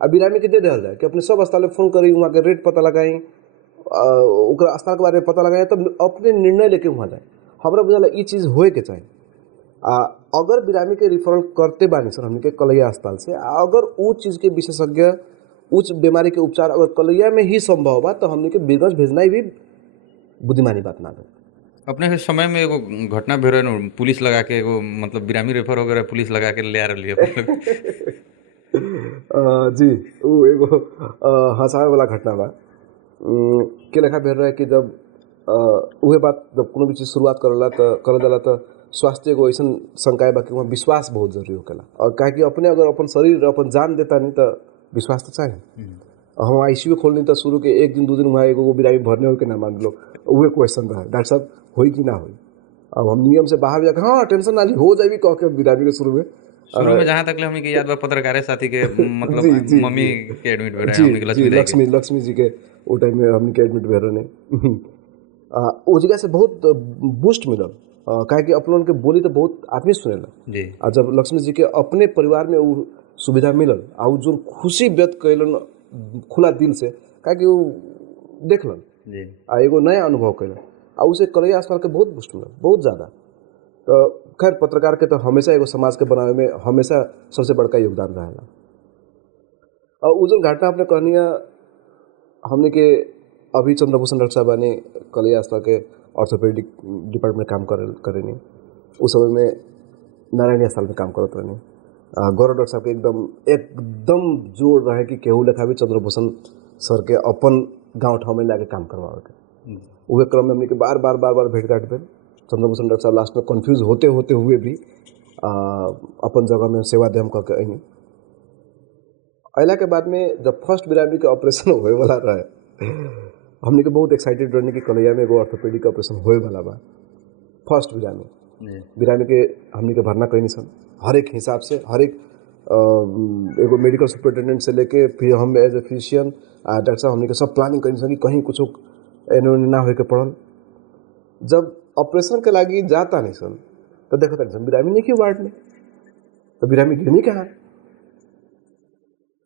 अब बिरामी के दे दिया जाए कि अपने सब अस्पताल में फ़ोन करी, वहाँ के रेट पता लगाई, ओकरा अस्पताल के बारे में पता लगाए, तब अपने निर्णय लेके वहाँ जाए। हमरा बुझाला ई चीज़ होए के चाहिए। अगर बिरामी के रिफरल करते बानी सर हमने के कलैया अस्पताल से, अगर वो चीज़ के विशेषज्ञ उच्च बीमारी के उपचार अगर कलैया में ही संभव बा तो हमने के बीरगंज भेजना ही भी बुद्धिमानी बात ना बा। अपने के समय में एगो घटना भेल रहे न, पुलिस लगा के एगो मतलब बिरामी रेफर हो गए, पुलिस लगा के ले आ रही है। जी, वो एगो हंसावे वाला घटना बा। के लेखा भेल रहे कि जब उहे बात जब कोनो भी चीज़ शुरुआत कर जाला तो स्वास्थ्य एगो ऐसा संकाय बा कि वहाँ विश्वास बहुत जरूरी होकेला। और काहे कि अपने अगर अपन शरीर अपन जान देता नहीं तो विश्वास तो चाहिए। हम आईसीयू खोलनी तो शुरू के 1 दिन 2 दिन वहाँ एगो बिरामी भरने हो के ना मान लो, उहे क्वेश्चन रहा डॉक्टर साहब होई कि ना होई। अब हम नियम से बाहर जाकर हाँ टेंशन ना ली हो जाएगी कह के बिरामी के शुरू में जहाँ तक हमने के याद बा पत्रकार साथी के मतलब जी, मम्मी के एडमिट भेल रहे, जी, हमने के जी, लक्ष्मी जी के वो टाइम में हमने के एडमिट भेल रहे। वो जगह से बहुत बूस्ट मिलल, काहे कि अपन के बोली तो बहुत आदमी सुनेला जी। आ जब लक्ष्मी जी के अपने परिवार में वो सुविधा मिलल आ वो जो खुशी व्यक्त कैलन खुला दिल से, काहे कि वो देखलन जी, आ एगो नया अनुभव कैलन आ उसे कलैया अस्पताल के बहुत बूस्ट मिलल, बहुत ज़्यादा। तो खैर पत्रकार के तो हमेशा एगो समाज के बनावे में हमेशा सबसे बड़का योगदान रहेला। और वो जो घटना आपने कहनी है, हमने के अभी चंद्रभूषण डॉक्टर साहब ने कलैया अस्पताल के ऑर्थोपेडिक डिपार्टमेंट काम करेनी, उस समय में नारायणी अस्पताल में काम करत रहनी। गौरव डॉक्टर साहब के एकदम जोर रहे कि केहू लेखा भी चंद्रभूषण सर के अपन गाँव ठाव में लाके काम करवावे के। उहे क्रम में हमने के बार बार भेंट घाट भेल। चंद्रभूषण डॉक्टर साहब लास्ट में कन्फ्यूज होते हुए भी अपन जगह में सेवा देम कह के अइनी। अइला के बाद में जब फर्स्ट बिरामी के ऑपरेशन होए वाला रहे, हमने के बहुत एक्साइटेड रहनी कि कलैया में एगो ऑर्थोपेडिक ऑपरेशन होए वाला बा। फर्स्ट बिरामी के हमने के भरना कहीं सन, हर एक हिसाब से हर एक एगो मेडिकल सुपरिटेंडेंट से लेके फिर हम एज ए फिजिशियन डॉक्टर साहब हमने के सब प्लानिंग कहीं सन कि कहीं कुछ एने ना होए के पड़ल। जब ऑपरेशन के लागी जाता नहीं सन तो देखता नहीं सन बिरामी नहीं क्यों वार्ड में, तो बिरामी गिरनी कहाँ।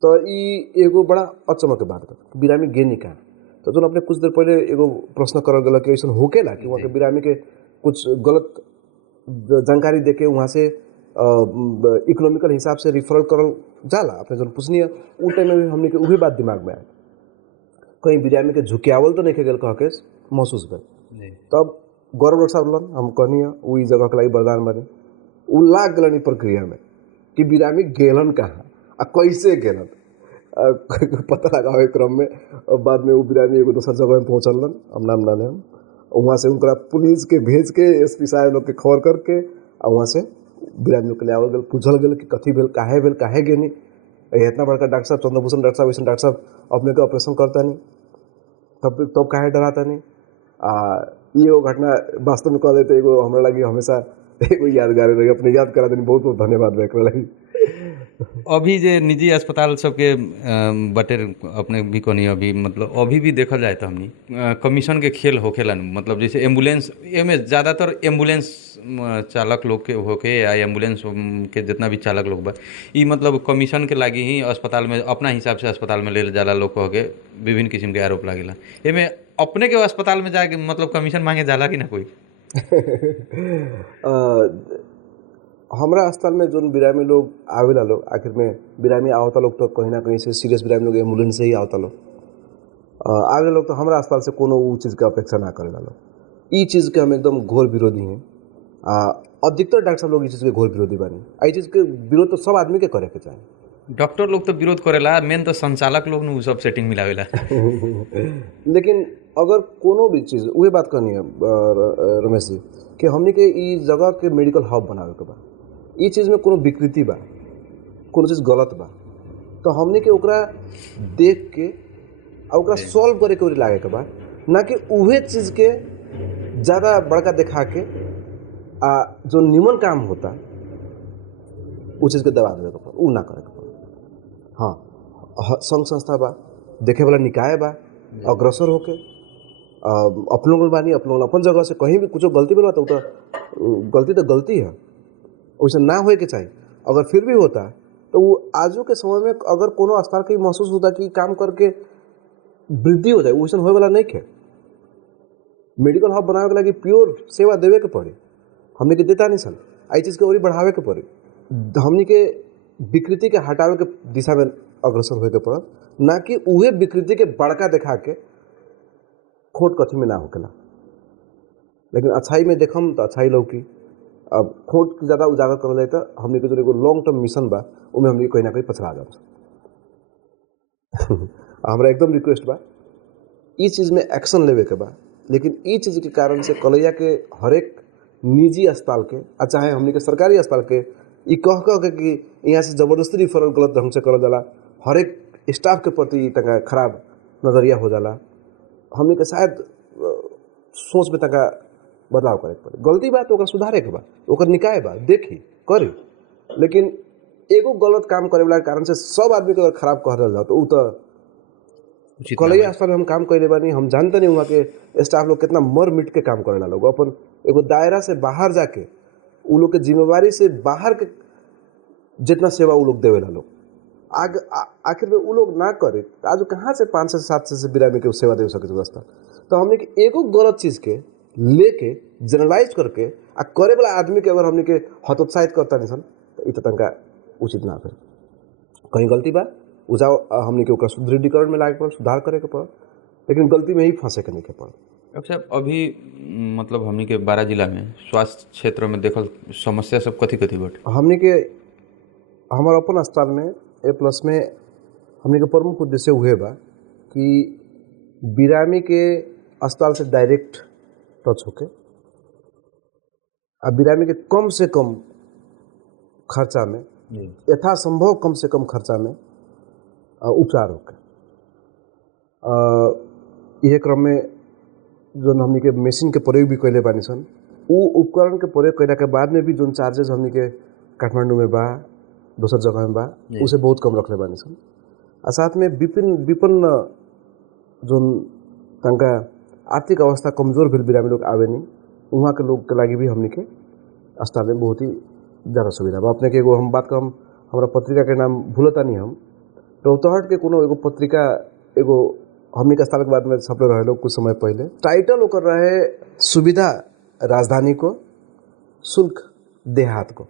तो ये एगो बड़ा अचमक के बात बा, बिरामी गिरनी कहाँ। तो जो अपने कुछ देर पहले एगो प्रश्न करल गया कि ऐसा होकेला कि वहाँ के बिरामी के कुछ गलत जानकारी देके वहाँ से इकोनॉमिकल हिसाब से रिफरल करल जाला। अपने जब पूछनी है उस टाइम में भी हमने के वही बात दिमाग में आया, कहीं बिरामी के झुकियावल तो नहीं गल कह के महसूस भल। तब गौरव डॉक्टर साहब लन हम कहनी है वही जगह के लगी वरदान बने, उ लाग गलन प्रक्रिया में कि बिरामी गेलन कहाँ आ कैसे गेलन पता लगावे क्रम में। बाद में वो बिरामी एगो दोसर जगह में पहुँचलन, हम नाम ना लेम, वहाँ से उनका पुलिस के भेज के एसपी साहब लोग के खबर करके आ वहाँ से बिरामी लोग के लियावल गल, पूछल गल कि कथी भेल काहे गेनी। इतना बड़का डॉक्टर साहब चंद्रभूषण डॉक्टर साहब, ऐसा डॉक्टर साहब अपने के ऑपरेशन करता नहीं, तब काहे डराता नहीं। ये वो घटना वास्तव में कह देते एगो हमरा लगी हमेशा एगो यादगार रही, अपने याद करा देनी, बहुत बहुत धन्यवाद एकरा लगी। अभी जे निजी अस्पताल सबके बटे अपने भी कहनी अभी मतलब अभी भी देखल जाए तो हमनी कमीशन के खेल होखेला, मतलब जैसे एम्बुलेंस एमे ज़्यादातर एम्बुलेंस चालक लोग के होके या एम्बुलेंस के जितना भी चालक लोग बा ई मतलब कमीशन के लागी ही अस्पताल में अपना हिसाब से अस्पताल में ले जाला लोग कह के विभिन्न किस्म के आरोप लागेला। एमे अपने के अस्पताल में जाके मतलब कमीशन मांगे जाला कि ना कोई? हमरा अस्पताल में जो बिरामी लोग आवेला लोग आखिर में बिरामी आवता लोग तो कहीं ना कहीं से सीरियस बिरामी लोग एम्बुलेंस से ही आवता लोग आवेला लोग, तो हमरा अस्पताल से कोनो वो चीज़ के अपेक्षा ना करेला लोग। ई चीज़ के हम एकदम घोर विरोधी हैं। अधिकतर डॉक्टर साहब लोग इस चीज़ के घोर विरोधी बानी। आई चीज़ के विरोध तो सब आदमी के करे के चाहिए। डॉक्टर लोग तो विरोध करेला, मेन तो संचालक लोग न सब सेटिंग मिलावेला। लेकिन अगर कोनो भी चीज़ वही बात करनी है रमेश जी कि हमने के ई जगह के मेडिकल हब बनावे के बा, ई चीज़ में कोनो विकृति बा, कोनो चीज़ गलत बा, तो हमने के ओकरा देख के और ओकरा सॉल्व करे के लागे के बा, ना कि उहे चीज़ के ज़्यादा बड़का दिखा के जो निमन काम होता उस चीज़ के दबा देवे के पड़ा, उ ना करे के पड़ा। हाँ, संघ संस्था बा, देखे वाला निकाय बा, अग्रसर होके अपनों लोग बानी, अपनों लोग अपन जगह से कहीं भी कुछ गलती बना तो गलती है, वैसे ना होए के चाहिए। अगर फिर भी होता तो वो आजू के समय में अगर कोनो स्तर के महसूस होता कि काम करके वृद्धि हो जाए, वैसे होए वाला नहीं है। मेडिकल हब बनावे के लगी प्योर सेवा देवे के पड़े, हमने के देता नहीं सन, आई चीज़ के और बढ़ावे के पड़े, हमने के विकृति के हटावे के दिशा में अग्रसर होए के पड़े, ना कि उहे विकृति के बड़का दिखा के खोट कथी में ना होकेला। लेकिन अच्छाई में देखम तो अच्छाई लौकी, अब खोट ज़्यादा उजागर कर ले तो हमने के जो एगो लॉन्ग टर्म मिशन बा उमें हमने कहीं ना कहीं पछड़ा जाए। हमारा एकदम रिक्वेस्ट बा इस चीज़ में एक्शन लेवे के बा, लेकिन इस चीज़ के कारण से कलैया के हरेक निजी अस्पताल के चाहे हमने के सरकारी अस्पताल के कह के कि यहाँ से जबरदस्ती रिफरल गलत ढंग से करल जाला, हरेक स्टाफ के प्रति तंका खराब नजरिया हो जाला। हमने के शायद सोच में तंका बदलाव करे पड़े। गलती बा तो ओकर सुधारे के बा, ओकर निकाय बा, देखी करी, लेकिन एगो गलत काम करे वाला कारण से सब आदमी के अगर खराब कह रहा तो उ तो कलैया अस्पताल में हम काम कैले बानी, हम जानते नहीं वहाँ के स्टाफ लोग कितना मर मिट के काम करेला। लोग अपन एगो दायरा से बाहर जाके उ लोग के जिम्मेवारी से बाहर के जितना सेवा उ लोग देवेला लोग आखिर में उ लोग ना करे आज कहाँ से 5 से 7 से बिरामी के सेवा दे सके व्यवस्था। तो हमने के एगो गलत चीज के लेके जनरलाइज करके करे वाला आदमी के अगर हमने के हतोत्साहित करता नहीं सन तो इत तंका उचित ना फिर कहीं गलती बा उजाओ हमने के ओकर सुदृढ़ीकरण में लागे पड़, सुधार करे के पड़, लेकिन गलती में ही फंसे के नहीं के पड़। अच्छा, अभी मतलब हमनी के 12 जिला में स्वास्थ्य क्षेत्र में देखल समस्या सब कथी कथी बटे? हमने के हमारे अपन अस्पताल में A+ में हमने के प्रमुख उद्देश्य हुए बा कि बिरामी के अस्पताल से डायरेक्ट टच होके अब बिरामी के कम से कम खर्चा में यथासंभव कम से कम खर्चा में उपचार होके यह क्रम में जो हमनी के मशीन के प्रयोग भी कैले बानी सन, उ उपकरण के प्रयोग कैला के बाद में भी जो चार्जेस हमनी के काठमांडू में बा दोसर जगह में बा उसे बहुत कम रखले बानी सन। आ साथ में विपन्न जो तंका आर्थिक अवस्था कमजोर भेल बिरामी लोग आवे नहीं, वहाँ के लोग के लागी भी हमनी के अस्पताल में बहुत ही ज़्यादा सुविधा बा। अपने के एगो हम बात करम, हमारा पत्रिका के नाम भूलता नहीं हम, रौतहट के कोनो एगो पत्रिका एगो हमनी के अस्पताल के बाद में छपले रहे लोग कुछ समय पहले, टाइटल ओकर रहे सुविधा राजधानी को, शुल्क देहात को।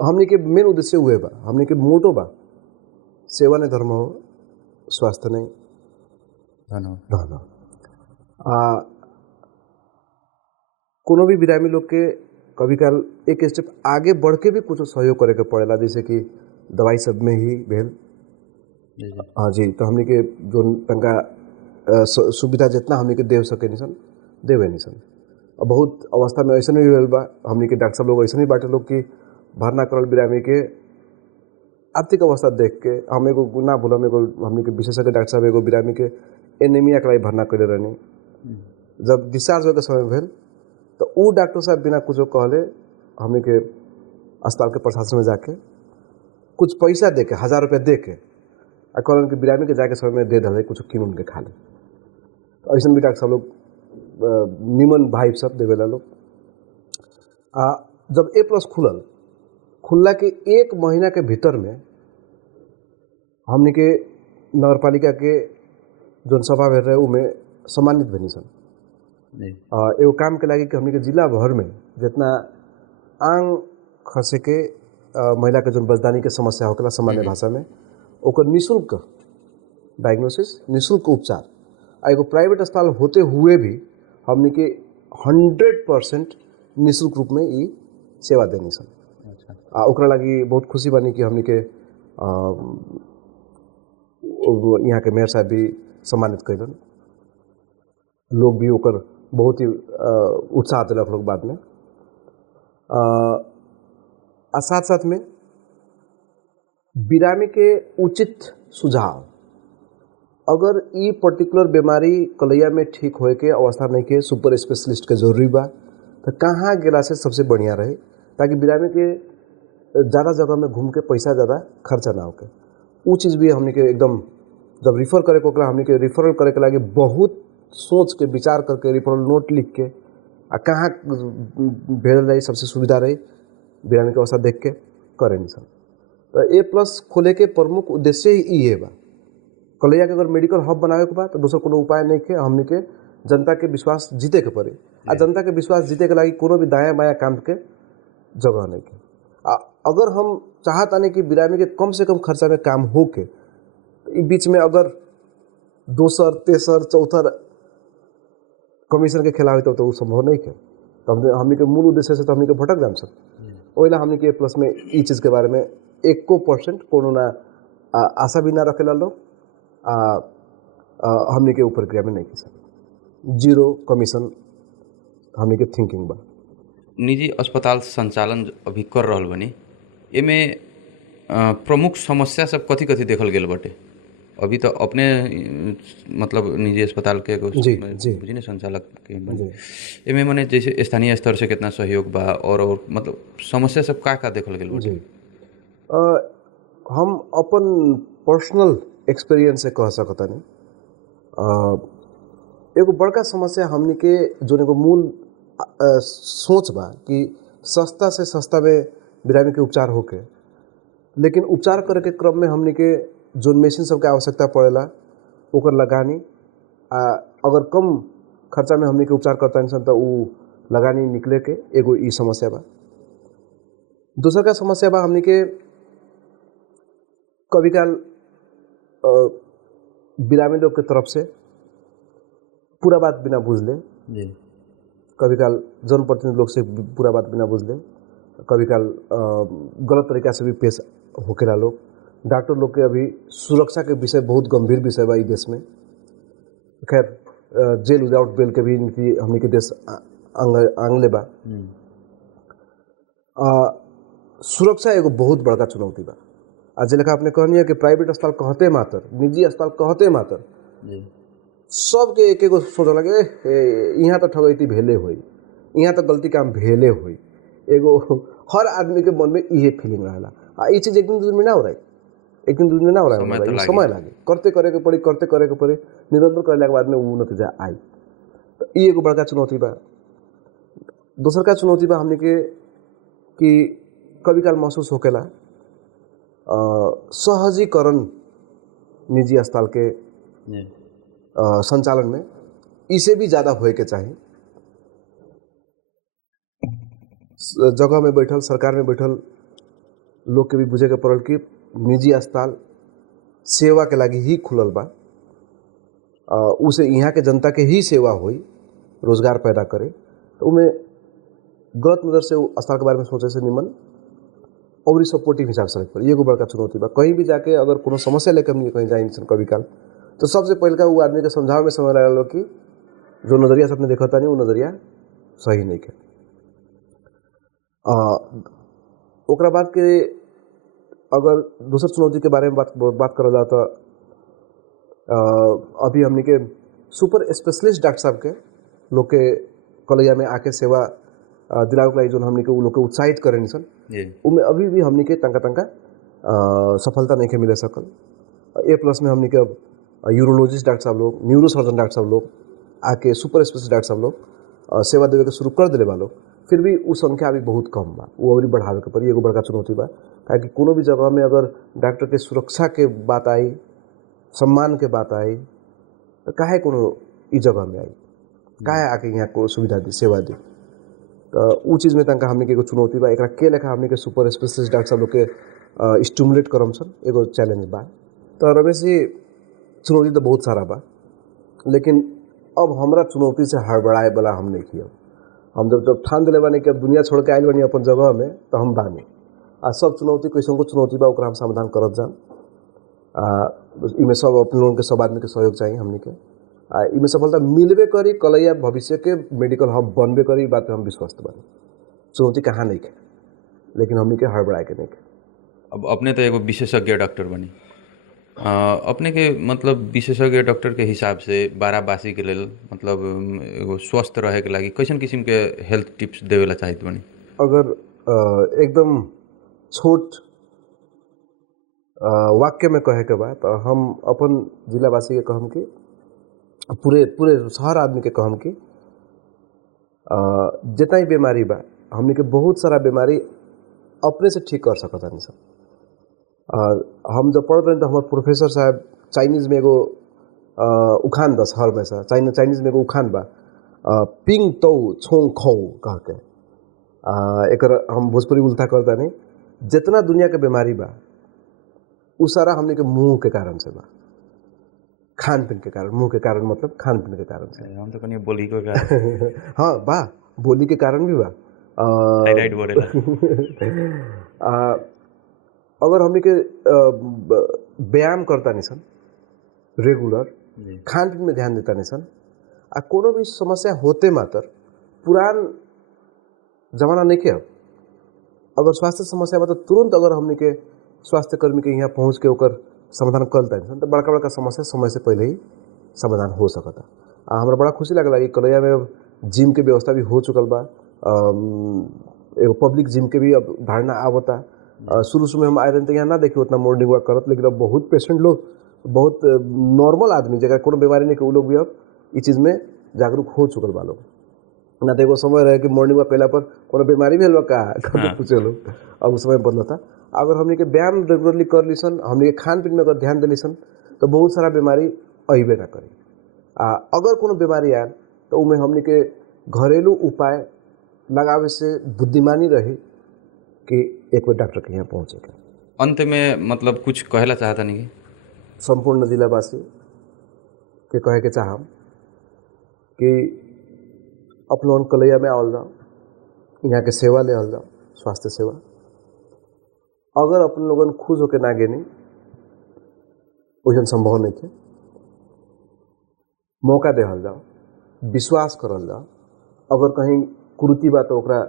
हमनी के मेन उद्देश्य हुए बा, हमनी के मोटो बा सेवा ने धर्म हो, स्वास्थ्य नहीं धन हो। कोनो भी बिरामी लोग के कभी काल एक स्टेप आगे बढ़ के भी कुछ सहयोग करे के पड़ेला, जैसे कि दवाई सब में ही भेल। हाँ जी, तो हमने के जो तंका सुविधा जितना हमने के देव सके निसन देवे निसन। और बहुत अवस्था में ऐसा भी भेल बा, हमने के डॉक्टर साहब लोग ऐसा नहीं बाटे लोग कि भरना करल बिरामी के आर्थिक अवस्था देख के हम एगो ना बोलम, एगो हमने के विशेषज्ञ डॉक्टर साहब एगो बिरामी के एनीमिया के भरना करे रहनी, जब डिस्चार्ज होकर समय भेल तो वो डॉक्टर साहब बिना कुछ कहले हमने के अस्पताल के प्रशासन में जाके कुछ पैसा दे के 1000 रुपया दे के कहलन कि बिरामी के जाके समय में दे दे कुछ किन उनके खा ले। तो ऐसा भी डॉक्टर साहब लोग निमन भाई सब देवेला लोग। जब A+ खुलला के 1 महीना के भीतर में हमने के नगरपालिका के जो सभा भेल रहे उमें सम्मानित बनी सन। एगो काम के लगी कि हमने के जिला भर में जितना आंग खसे के महिला के जो बजदानी के समस्या होकेला सामान्य भाषा में ओकर निःशुल्क डायग्नोसिस, निःशुल्क उपचार एगो प्राइवेट अस्पताल होते हुए भी हमने के 100% निःशुल्क रूप में ये सेवा देनी सन। अच्छा, ओकरा लगी बहुत खुशी बनी कि हमने के यहाँ के मेयर साहब भी सम्मानित कैलन, लोग भी ओकर बहुत ही उत्साह दिलक लोग बाद में। साथ साथ में बिरामी के उचित सुझाव, अगर ये पर्टिकुलर बीमारी कलैया में ठीक होए के अवस्था नहीं के सुपर स्पेशलिस्ट के जरूरी बा तो कहाँ गेला से सबसे बढ़िया रहे, ताकि बिरामी के ज़्यादा जगह में घूम के पैसा ज़्यादा खर्चा ना होके। उ चीज़ भी हमने के एकदम जब रिफ़र करे को ओकरा हमने के रिफरल करे के लागे बहुत सोच के विचार करके रिफरल नोट लिख के आ कहाँ भेजल जाए सबसे सुविधा रही बिरामी के अवस्था देख के करे नहीं सब। तो A+ खोले के प्रमुख उद्देश्य ही ये बा। कलैया के अगर मेडिकल हब बनावे के बा तो दूसरा कोनो उपाय नहीं के हमने के जनता के विश्वास जीते के पड़े आ जनता के विश्वास जीते के लागी कोनो भी दायां बायां काम के जगह नहीं के। अगर हम चाहतानी कि बिरामी के कम से कम खर्चा में काम हो के बीच में अगर दोसर तेसर चौथर कमीशन के खिलाफ तो संभव नहीं है। तो हमने के मूल उद्देश्य से तो हमने के भटक जाम सब ओइला हमने के A+ में ई चीज़ के बारे में 1% कोनो ना आशा भी ना रखेला लोग हमने के ऊपर क्रिया में नहीं की सक 0 कमीशन हमने के थिंकिंग बा। निजी अस्पताल संचालन अभी कर रहल बनी एमे प्रमुख समस्या सब कथी कथी देखल गेल बाटे अभी तो अपने मतलब निजी अस्पताल के बुझी ने संचालक के एमे माने जैसे स्थानीय स्तर से कितना सहयोग बा और मतलब समस्या सब का देखल गेल बाटे। हम अपन पर्सनल एक्सपीरियंस से कह सकता नहीं एगो बड़का समस्या हमनी के जो एगो मूल सोच बा कि सस्ता से सस्ता में बिरामी के उपचार होके लेकिन उपचार करे के क्रम में हमनी के जो मशीन सबके आवश्यकता पड़ेला ओकर लगानी अगर कम खर्चा में हमनी के उपचार करता इंसान तो उ लगानी निकले के एगो ई समस्या बा। दूसरा का समस्या बा हमनी के कभी काल बिरामी लोग के तरफ से पूरा बात बिना बुझले कभी काल जनप्रतिनिधि लोग से पूरा बात बिना बुझले कभी काल गलत तरीका से भी पेश होकेला लोग डॉक्टर लोग के अभी सुरक्षा के विषय बहुत गंभीर विषय बा देश में। खैर जेल विदाउट बेल के भी नीति हमने के देश आंगले बा। सुरक्षा एगो बहुत बड़का चुनौती बा। आज लेखा आपने कहनी है कि प्राइवेट अस्पताल कहते मात्र निजी अस्पताल कहते मात्र सबके एक एगो सोच लगे यहाँ तो ठगैती भेले हुई यहाँ तो गलती काम भेले हुई एगो हर आदमी के मन में इहे फीलिंग रहेला। ये चीज़ एक दिन 2 दिन में ना हो रहा है एक दिन 2 दिन में ना हो रहा है समय लागे करते करे के पड़े निरंतर करने के बाद में वो नतीजा आई। तो ये एगो बड़का चुनौती बा। दूसर का चुनौती बा हमने के कि कभी काल महसूस होकेला सहजीकरण निजी अस्पताल के संचालन में इसे भी ज़्यादा होए के चाहिए। जगह में बैठल सरकार में बैठल लोग के भी बुझे के पड़ल कि निजी अस्पताल सेवा के लागी ही खुलल बा उसे यहाँ के जनता के ही सेवा होई रोजगार पैदा करे। तो उमें गलत नज़र से अस्पताल के बारे में सोचे से निमन और ही सपोर्टिव हिसाब से पड़े एगो बड़का चुनौती बा। कहीं भी जाके अगर कोनो समस्या लेकर हमने कहीं जाए इंसान कभी काल तो सबसे पहले का वो आदमी के समझावे में समय लगा लो कि जो नज़रिया से अपने देखा था नहीं वो नज़रिया सही नहीं है। ओकरा बाद के अगर दूसर चुनौती के बारे में बात करल जाए तो अभी हमने के सुपर स्पेशलिस्ट डॉक्टर साहब के लोग के कलैया में आके सेवा दिलावे के जो हमने के वो लोग के उत्साहित करे निसन उनमें अभी भी हमने के तंका सफलता नहीं के मिले सकल। A+ में हमने के अब यूरोलॉजिस्ट डॉक्टर साहब लोग न्यूरो सर्जन डॉक्टर साहब लोग आके सुपर स्पेशलिस्ट डॉक्टर साहब लोग सेवा देवे के शुरू कर दिले बा लोग फिर भी वो संख्या अभी बहुत कम बा वो अभी बढ़ावे के पड़ी एगो बड़का चुनौती बा। काहे कोनो भी जगह में अगर डॉक्टर के सुरक्षा के बात आई सम्मान के बात आई तो काहे कोनो ई जगह में आई काहे आके यहाँ को सुविधा दी सेवा दी तो उ चीज़ में तंका हमने के एगो चुनौती बा। एकरा के लेखा हमने के सुपर स्पेशलिस्ट डॉक्टर साहब लोग के स्टिमुलेट करम सन एगो चैलेंज बा। तो रमेश जी चुनौती तो बहुत सारा बा लेकिन अब हमरा चुनौती से हड़बड़ाए वाला हम नहीं किया। हम जब ठान दिले बानी कि अब दुनिया छोड़ के आइल बानी अपन जगह में तो हम बानी सब चुनौती कैसन को चुनौती बा ओकरा हम समाधान करत जान। इमें सब अपने लोगों के सब आदमी के सहयोग चाहिए हमने के इमें सफलता मिलबे करी कलैया भविष्य के मेडिकल हब बनबे करी बात में हम विश्वस्त बानी। चुनौती कहाँ नहीं के लेकिन हमने के हड़बड़ाए के नहीं के। अब अपने तो एगो विशेषज्ञ डॉक्टर बनी अपने के मतलब विशेषज्ञ डॉक्टर के हिसाब से बाराबासी के लेल मतलब एगो स्वस्थ रहे के लागी कैसन किस्म के हेल्थ टिप्स देवेला चाहिए बनी। अगर एकदम छोट वाक्य में कहे के बाद हम अपन जिलावासी के कहम कि पूरे पूरे शहर आदमी के कहम कि जितना ही बीमारी बा हमने के बहुत सारा बीमारी अपने से ठीक कर सकता नहीं सब। हम जब पढ़ते रहे तो हमारे प्रोफेसर साहब चाइनीज में एगो उखान बा शहर में से चाइनीज में एगो उखान बा पिंग तो छोंग खौ कह के एक हम भोजपुरी उल्टा करता नहीं, जितना दुनिया के बीमारी बा उ सारा हमने के मुंह के कारण से बा, खान पीन के कारण। मुंह के कारण मतलब खान पीन के कारण से। हम तो कहीं बोली को कारण हाँ बा, बोली के कारण भी बा। थायराइड बोलेला अगर हमने के व्यायाम करता नहीं सन रेगुलर, खान पीन में ध्यान देता नहीं सन, आ कोनो भी समस्या होते मात्र पुरान जमाना नहीं के अब अगर स्वास्थ्य समस्या बा तो तुरंत अगर हमने के स्वास्थ्य कर्मी के यहाँ पहुँच के ओकर समाधान करता नहीं तो बड़का बड़का समस्या समय से पहले ही समाधान हो सकता। हमरा बड़ा खुशी लगला कि कलैया में अब जिम के व्यवस्था भी हो चुकल बा, एगो पब्लिक जिम के भी अब धारणा आवता। शुरू में हम आए रहे तो यहाँ ना देखिए उतना मॉर्निंग वॉक करत, लेकिन अब बहुत पेशेंट लोग, बहुत नॉर्मल आदमी जगह कोनो बीमारी नहीं के उ लोग भी अब इस चीज़ में जागरूक हो चुकल बा लोग। ना तो एगो समय रहे कि मॉर्निंग वॉक कैला पर कोनो बीमारी भी हलवा का पूछे लोग, अब उस समय बदलता। अगर हमने के व्यायाम रेगुलरली कर ली सन, हमने के खान पीन में अगर ध्यान दिली सन तो बहुत सारा बीमारी अबे ना करी। अगर कोनो बीमारी आए तो उमें हमने के घरेलू उपाय लगावे से बुद्धिमानी रही कि एक बार डॉक्टर के यहाँ पहुँचे के। अंत में मतलब कुछ कहला चाहता नहीं? संपूर्ण जिलावासी के कहे के चाहम कि अपनों कलैया में आवल जाओ, यहाँ के सेवा ले आवल जाओ, स्वास्थ्य सेवा। अगर अपन लोगन खुश होके ना गेनी वैसा संभव नहीं थे, मौका देहल जाओ, विश्वास करल जाओ। अगर कहीं कुरीति बा तो ओकरा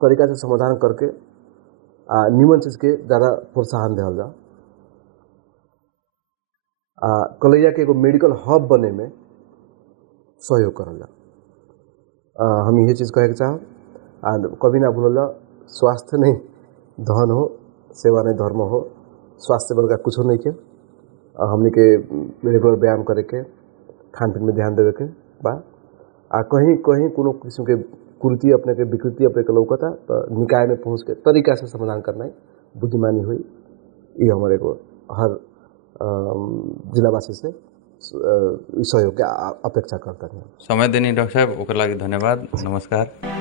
तरीका से समाधान करके निमन चीज के ज़्यादा प्रोत्साहन देहल जाओ। कलैया के एगो मेडिकल हब बने में सहयोग करल जाओ। हम ये चीज़ कहे के चाहब, कभी ना भूलल जाओ, स्वास्थ्य नहीं धन हो, सेवा नहीं धर्म हो, स्वास्थ्य बल का कुछ नहीं के। हमने के रेगुलर व्यायाम करे के, खान पीन में ध्यान देवे के बा। कहीं कहीं कोनो किस्म के कुरीति अपने के विकृति अपने के लौकता तो निकाय में पहुँच के तरीका से समाधान करना बुद्धिमानी हुई। ये हमारे को हर जिलावासी से सहयोग के अपेक्षा करता है। समय देनी डॉक्टर साहब, ओकर लागी धन्यवाद। नमस्कार।